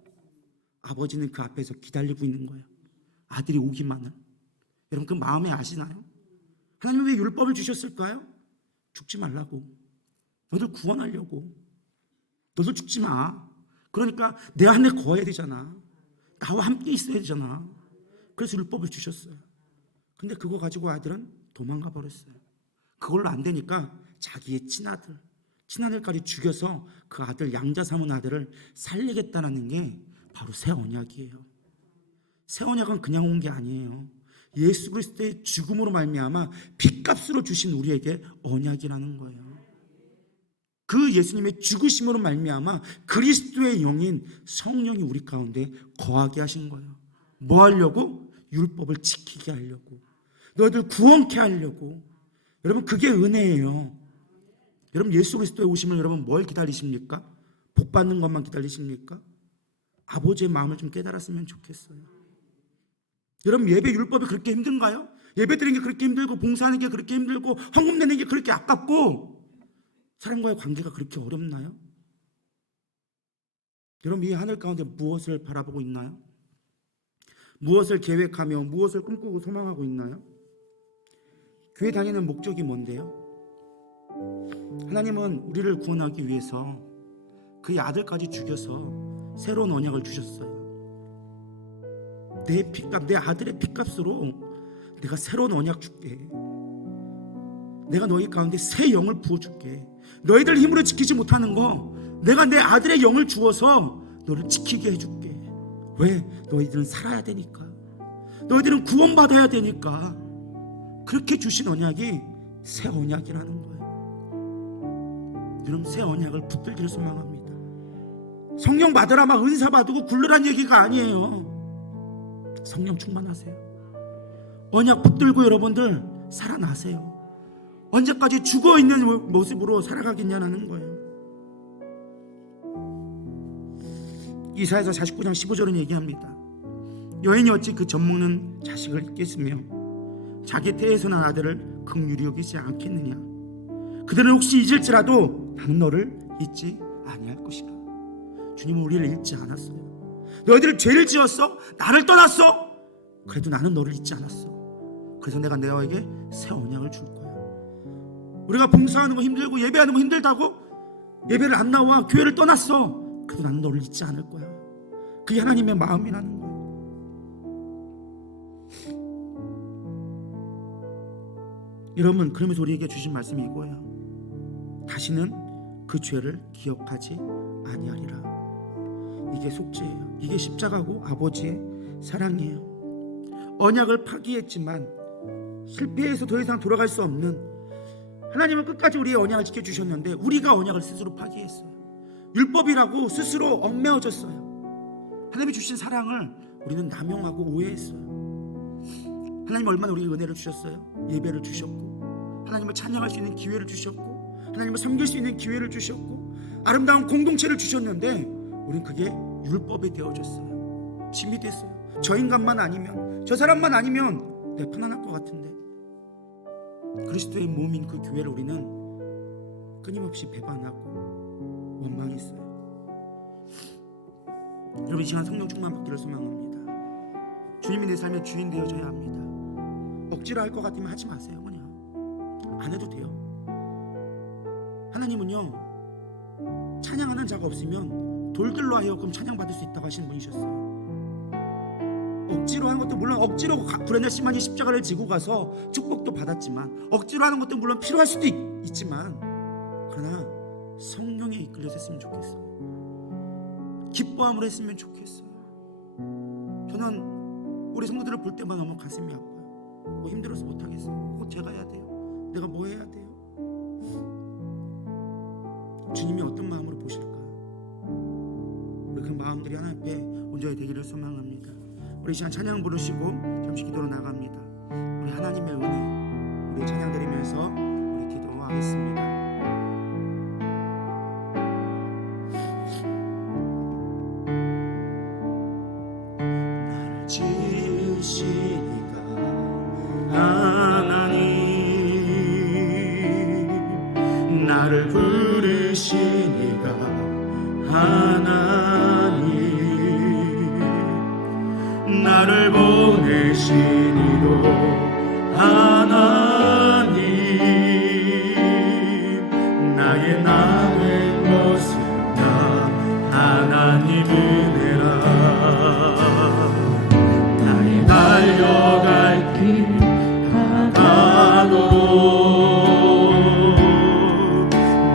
아버지는 그 앞에서 기다리고 있는 거예요. 아들이 오기만을. 여러분 그 마음에 아시나요? 하나님은 왜 율법을 주셨을까요? 죽지 말라고. 너들 구원하려고. 너들 죽지 마. 그러니까 내 안에 거해야 되잖아. 나와 함께 있어야 되잖아. 그래서 율법을 주셨어요. 근데 그거 가지고 아들은 도망가 버렸어요. 그걸로 안 되니까 자기의 친아들까지 죽여서 그 아들 양자 삼은 아들을 살리겠다는 게 바로 새 언약이에요. 새 언약은 그냥 온 게 아니에요. 예수 그리스도의 죽음으로 말미암아 핏값으로 주신 우리에게 언약이라는 거예요. 그 예수님의 죽으심으로 말미암아 그리스도의 영인 성령이 우리 가운데 거하게 하신 거예요. 뭐 하려고? 율법을 지키게 하려고. 너희들 구원케 하려고. 여러분 그게 은혜예요. 여러분 예수 그리스도에 오시면 여러분 뭘 기다리십니까? 복 받는 것만 기다리십니까? 아버지의 마음을 좀 깨달았으면 좋겠어요. 여러분 예배 율법이 그렇게 힘든가요? 예배 드리는 게 그렇게 힘들고 봉사하는 게 그렇게 힘들고 헌금 내는 게 그렇게 아깝고 사람과의 관계가 그렇게 어렵나요? 여러분 이 하늘 가운데 무엇을 바라보고 있나요? 무엇을 계획하며 무엇을 꿈꾸고 소망하고 있나요? 교회 다니는 목적이 뭔데요? 하나님은 우리를 구원하기 위해서 그의 아들까지 죽여서 새로운 언약을 주셨어요. 내 아들의 핏값으로 내가 새로운 언약 줄게. 내가 너희 가운데 새 영을 부어줄게. 너희들 힘으로 지키지 못하는 거 내가 내 아들의 영을 주어서 너를 지키게 해줄게. 왜? 너희들은 살아야 되니까. 너희들은 구원받아야 되니까. 그렇게 주신 언약이 새 언약이라는 거예요. 여러분, 새 언약을 붙들기를 소망합니다. 성령 받으라 막 은사 받고 굴르란 얘기가 아니에요. 성령 충만하세요. 언약 붙들고 여러분들 살아나세요. 언제까지 죽어있는 모습으로 살아가겠냐는 거예요. 이사야서 49장 15절은 얘기합니다. 여인이 어찌 그 젖먹는 자식을 잊겠으며 자기 태에서 난 아들을 긍휼히 여기지 않겠느냐. 그들은 혹시 잊을지라도 나는 너를 잊지 아니할 것이라. 주님은 우리를 잊지 않았어요. 너희들은 죄를 지었어? 나를 떠났어? 그래도 나는 너를 잊지 않았어. 그래서 내가 너에게 새 언약을 줄 거야. 우리가 봉사하는 거 힘들고 예배하는 거 힘들다고 예배를 안 나와 교회를 떠났어. 그래도 나는 너를 잊지 않을 거야. 그게 하나님의 마음이라는 거예요. 여러분, 그러면서 우리에게 주신 말씀이 이거예요. 다시는 그 죄를 기억하지 아니하리라. 이게 속죄예요. 이게 십자가고 아버지의 사랑이에요. 언약을 파기했지만 실패해서 더 이상 돌아갈 수 없는 하나님은 끝까지 우리의 언약을 지켜주셨는데 우리가 언약을 스스로 파기했어요. 율법이라고 스스로 얽매어졌어요. 하나님이 주신 사랑을 우리는 남용하고 오해했어요. 하나님 얼마나 우리에게 은혜를 주셨어요. 예배를 주셨고 하나님을 찬양할 수 있는 기회를 주셨고 하나님을 섬길 수 있는 기회를 주셨고 아름다운 공동체를 주셨는데 우린 그게 율법이 되어졌어요. 짐이 됐어요. 저 인간만 아니면, 저 사람만 아니면 내가 편안할 것 같은데. 그리스도의 몸인 그 교회를 우리는 끊임없이 배반하고 원망했어요. 여러분, 이 시간 성령 충만 받기를 소망합니다. 주님이 내 삶의 주인 되어져야 합니다. 억지로 할 것 같으면 하지 마세요. 그냥 안 해도 돼요. 하나님은요, 찬양하는 자가 없으면 돌들로 하여금 찬양받을 수 있다고 하시는 분이셨어요. 억지로 하는 것도 물론 억지로 불의나 심하게 십자가를 지고 가서 축복도 받았지만 억지로 하는 것도 물론 필요할 수도 있지만 그러나 성령에 이끌려서 했으면 좋겠어요. 기뻐함으로 했으면 좋겠어요. 저는 우리 성도들을 볼 때마다 너무 가슴이 아파요. 뭐 힘들어서 못하겠어요. 꼭 제가 해야 돼요. 내가 뭐 해야 돼요? 주님이 어떤 마음으로 보실까? 우리 그 마음들이 하나님 앞에 온전히 되기를 소망합니다. 우리 시간 찬양 부르시고 잠시 기도로 나갑니다. 우리 하나님의 은혜 우리 찬양 드리면서 우리 기도하겠습니다. 나를 지으시니까 하나님, 나를 부르시니까 하나님, 나를 보내시니도 하나님, 나의 남은 것은 다 하나님 은혜라. 나의 달려갈 길 가도록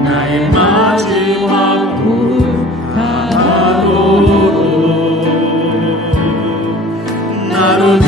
나의 마지막 길 가도록 나로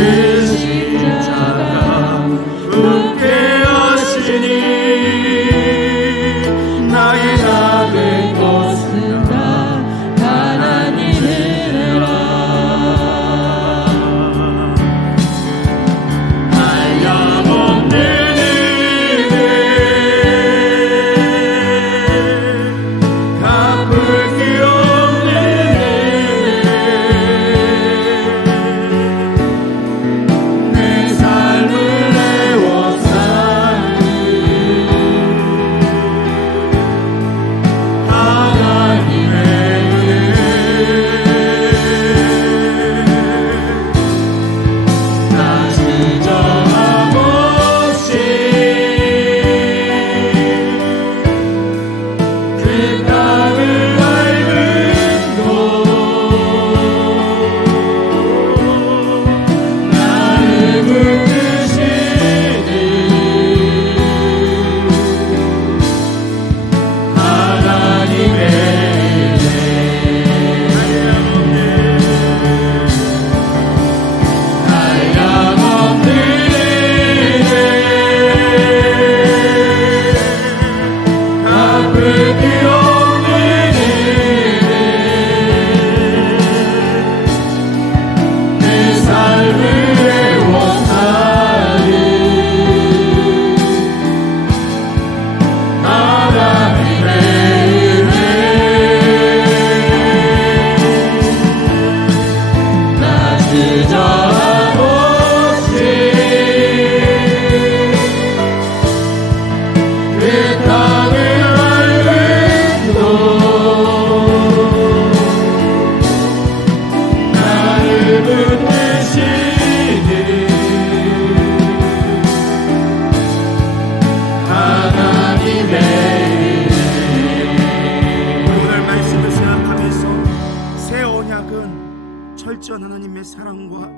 무한무전 하나님의 사랑과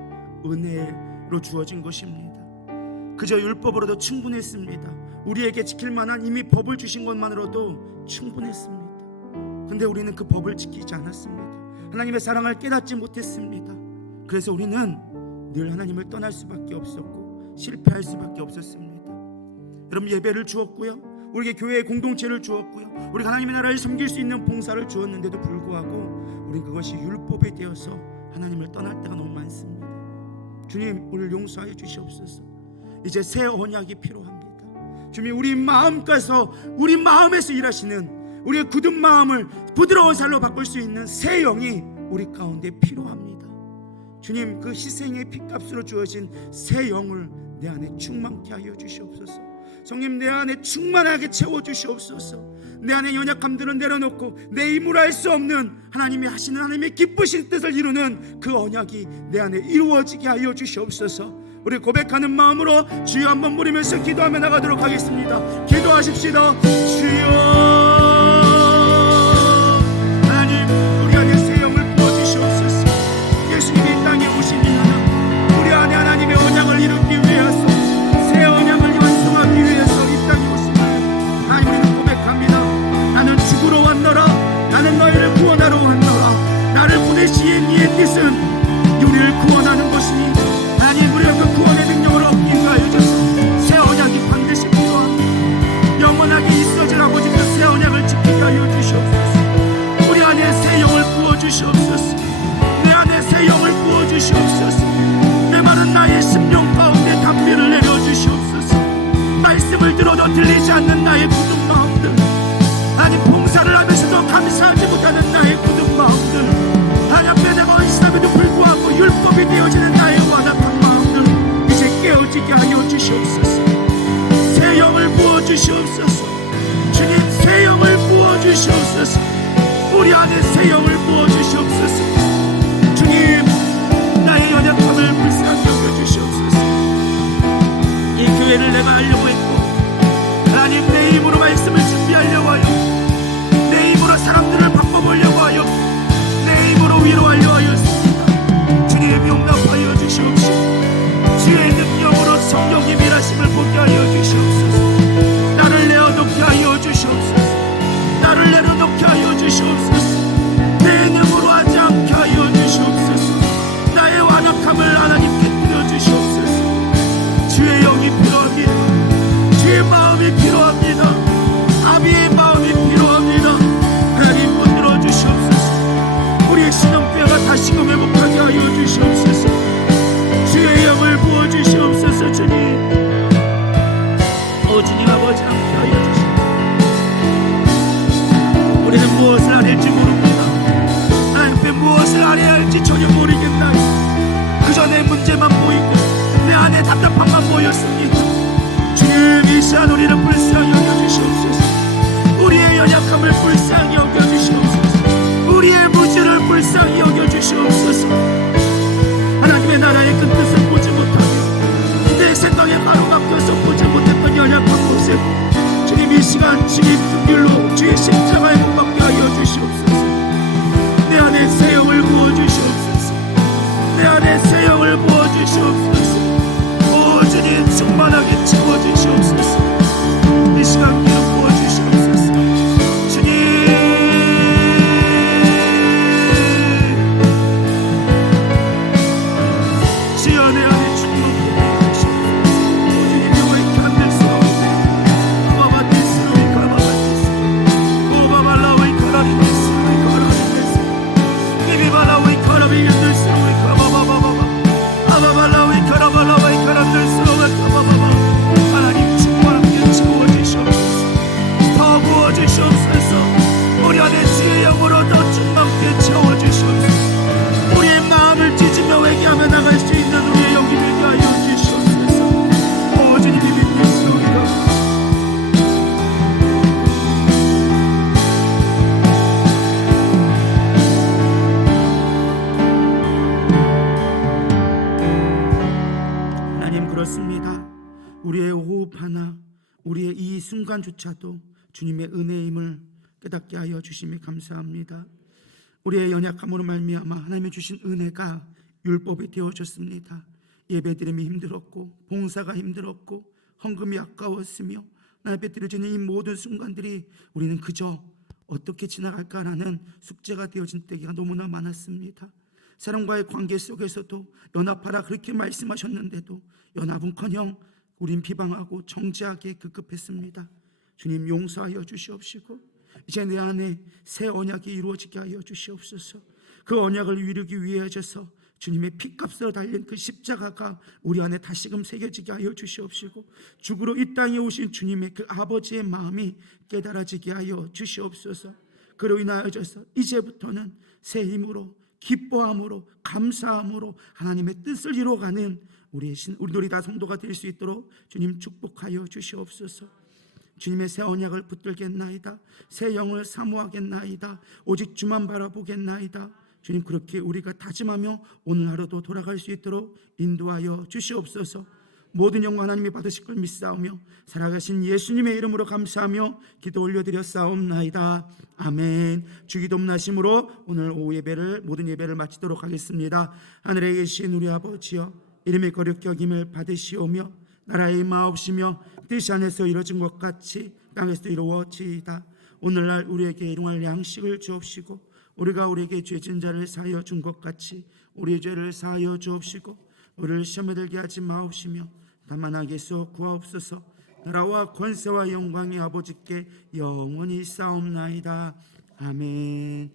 은혜로 주어진 것입니다. 그저 율법으로도 충분했습니다. 우리에게 지킬 만한 이미 법을 주신 것만으로도 충분했습니다. 근데 우리는 그 법을 지키지 않았습니다. 하나님의 사랑을 깨닫지 못했습니다. 그래서 우리는 늘 하나님을 떠날 수밖에 없었고 실패할 수밖에 없었습니다. 여러분, 예배를 주었고요, 우리에게 교회의 공동체를 주었고요, 우리가 하나님의 나라를 섬길 수 있는 봉사를 주었는데도 불구하고 우린 그것이 율법이 되어서 하나님을 떠날 때가 너무 많습니다. 주님, 우리를 용서하여 주시옵소서. 이제 새 언약이 필요합니다. 주님, 우리 마음가서, 우리 마음에서 일하시는, 우리의 굳은 마음을 부드러운 살로 바꿀 수 있는 새 영이 우리 가운데 필요합니다. 주님, 그 희생의 핏값으로 주어진 새 영을 내 안에 충만케 하여 주시옵소서. 성님, 내 안에 충만하게 채워주시옵소서. 내 안에 연약함들은 내려놓고 내 힘으로 할 수 없는 하나님이 하시는, 하나님의 기쁘신 뜻을 이루는 그 언약이 내 안에 이루어지게 하여 주시옵소서. 우리 고백하는 마음으로 주여 한번 부르면서 기도하며 나가도록 하겠습니다. 기도하십시다. 주여, 하나님, 우리 안에 새 영을 부어주시옵소서. 예수님이 이 땅에 오신 이유는 우리 안에 하나님의 언약을 이루기 위해서, 새 언약을 완성하기 위해서 이 땅에 오십니다. 하나님, 우리는 고백합니다. 나는 죽으러 왔노라. 나는 너희를 구원하러 왔노라. 나를 보내시인 이의 뜻은 우리를 구원하는 것이니, 하나님, 우리가 그 구원의 능력을 얻기 위하여 주셔서 새 언약이 반드시 필요합니다. 영원하게 있어질 아버지, 그 새 언약을 지키게 하여 주시옵소서. 우리 안에 새 영을 부어주시옵소서. 내 안에 새 영을 부어주시옵소서. 내 마른 나의 심령 가운데 담비를 내려주시옵소서. 말씀을 들어도 들리지 않는 나의 굳은 마음들, 하나님, 봉사를 하면서도 감사하지 못하는 나의 굳은 마음들, 하나님 앞에 내가 헌신함에도 불구하고 율법이 되어지는 나의 완악한 마음들, 이제 깨어지게 하여 주시옵소서. 새 영을 부어주시옵소서. 주님, 새 영을 부어주시옵소서. 우리 안에 새 영을 부어주시옵소서. 주님, 나의 연약함을 불쌍히 여겨주시옵소서. 이 교회를 내가 알려고 했고, 하나님, 내 힘으로 말씀을 준비하려고 하여, 내 힘으로 사람들을 바꿔보려고 하여, 내 힘으로 위로하려 하였습니다. 주님, 용납하여 주시옵소서. 주의 능력으로 성령이 일하심을 보게 하여 주시옵소서. 나를 내어놓게 하여 주시옵소서. 나를 내려놓게 하여 주시옵소서. 내 능으로 하지 않게 하여 주시옵소서. 나의 완악함을 하나님께 드려주시옵소서. 주의 영이 필요합니다. 주의 마음이 필요합니다. 아비의 마음이 필요합니다. 하나님, 붙들어 주시옵소서. 우리의 신앙뼈가 다시금 회복하게 하여 주시옵소서. 주의 영을 부어주시옵소서. 주님, 주님 아버지, 함께 하여 주시옵소서. 우리는 무엇을 아릴지 모릅니다. 하나님께 무엇을 아려야 할지 전혀 모르겠나요. 그저 내 문제만 보이고 내 안에 답답함만 보였습니다. 주님, 이 시간 우리를 불쌍히 여겨주시옵소서. 우리의 연약함을 불쌍히 여겨주시옵소서. 우리의 무지를 불쌍히 여겨주시옵소서. 하나님의 나라의 큰 뜻을 보지 못하며 내 생각에 가로막혀서 보지 못했던 연약한 모습, 주님, 이 시간 주님 등길로 주의 십자가에 못 박게 하여 주시옵소서. 내 안에 새 영을 부어주시옵소서. 내 안에 새 영을 부어주시옵소서. 오 주님, 충만하게 채워주시옵소서. 이 시간 기름 부어주시옵소서. 주님, 주여, 내 안에 충만하게 해주시옵소서. 주님, 여호와께 한들 수 없네. 아바바티스로이 가바바티스 오바발라오이 카라리티스로이 카라리티스 비비발라오이 카라비 연들스로이 가바바바바바 아바발라오이 카라발라오이 카란들스로이 가바바바. 하나님, 충만하게 채워주시옵소서. 더 부어주시옵소서. 우리 안에 주의 영으로 더 충만하게 채워주시옵소서. 우리의 마음을 찢으며 회개하며 나갈 수 있는 우리의 영이 되게 하여 주시옵소서. 오 주님이 믿으시옵소서. 하나님, 그렇습니다. 우리의 호흡 하나, 우리의 이 순간조차도 주님의 은혜임을 깨닫게 하여 주심에 감사합니다. 우리의 연약함으로 말미암아 하나님이 주신 은혜가 율법이 되어졌습니다. 예배드림이 힘들었고 봉사가 힘들었고 헌금이 아까웠으며 예배 드려지는 이 모든 순간들이 우리는 그저 어떻게 지나갈까라는 숙제가 되어진 때가 너무나 많았습니다. 사람과의 관계 속에서도 연합하라 그렇게 말씀하셨는데도 연합은커녕 우린 비방하고 정죄하기에 급급했습니다. 주님 용서하여 주시옵시고 이제 내 안에 새 언약이 이루어지게 하여 주시옵소서. 그 언약을 이루기 위해서 주님의 피값으로 달린 그 십자가가 우리 안에 다시금 새겨지게 하여 주시옵시고 죽으러 이 땅에 오신 주님의 그 아버지의 마음이 깨달아지게 하여 주시옵소서. 그로 인하여져서 이제부터는 새 힘으로 기뻐함으로 감사함으로 하나님의 뜻을 이루어가는 우리 다 성도가 될 수 있도록 주님 축복하여 주시옵소서. 주님의 새 언약을 붙들겠나이다. 새 영을 사모하겠나이다. 오직 주만 바라보겠나이다. 주님 그렇게 우리가 다짐하며 오늘 하루도 돌아갈 수 있도록 인도하여 주시옵소서. 모든 영광 하나님이 받으실 걸 믿사오며 살아가신 예수님의 이름으로 감사하며 기도 올려드렸사옵나이다. 아멘. 주기도문하심으로 오늘 오후 예배를 모든 예배를 마치도록 하겠습니다. 하늘에 계신 우리 아버지여 이름의 거룩히 여김을 받으시오며 나라의 마옵시며 뜻이 하늘에서 이루어진 것 같이 땅에서도 이루어지이다. 오늘날 우리에게 일용할 양식을 주옵시고 우리가 우리에게 죄진 자를 사하여 준 것 같이 우리의 죄를 사하여 주옵시고 우리를 시험에 들게 하지 마옵시며 다만 악에서 구하옵소서. 나라와 권세와 영광이 아버지께 영원히 싸움나이다. 아멘.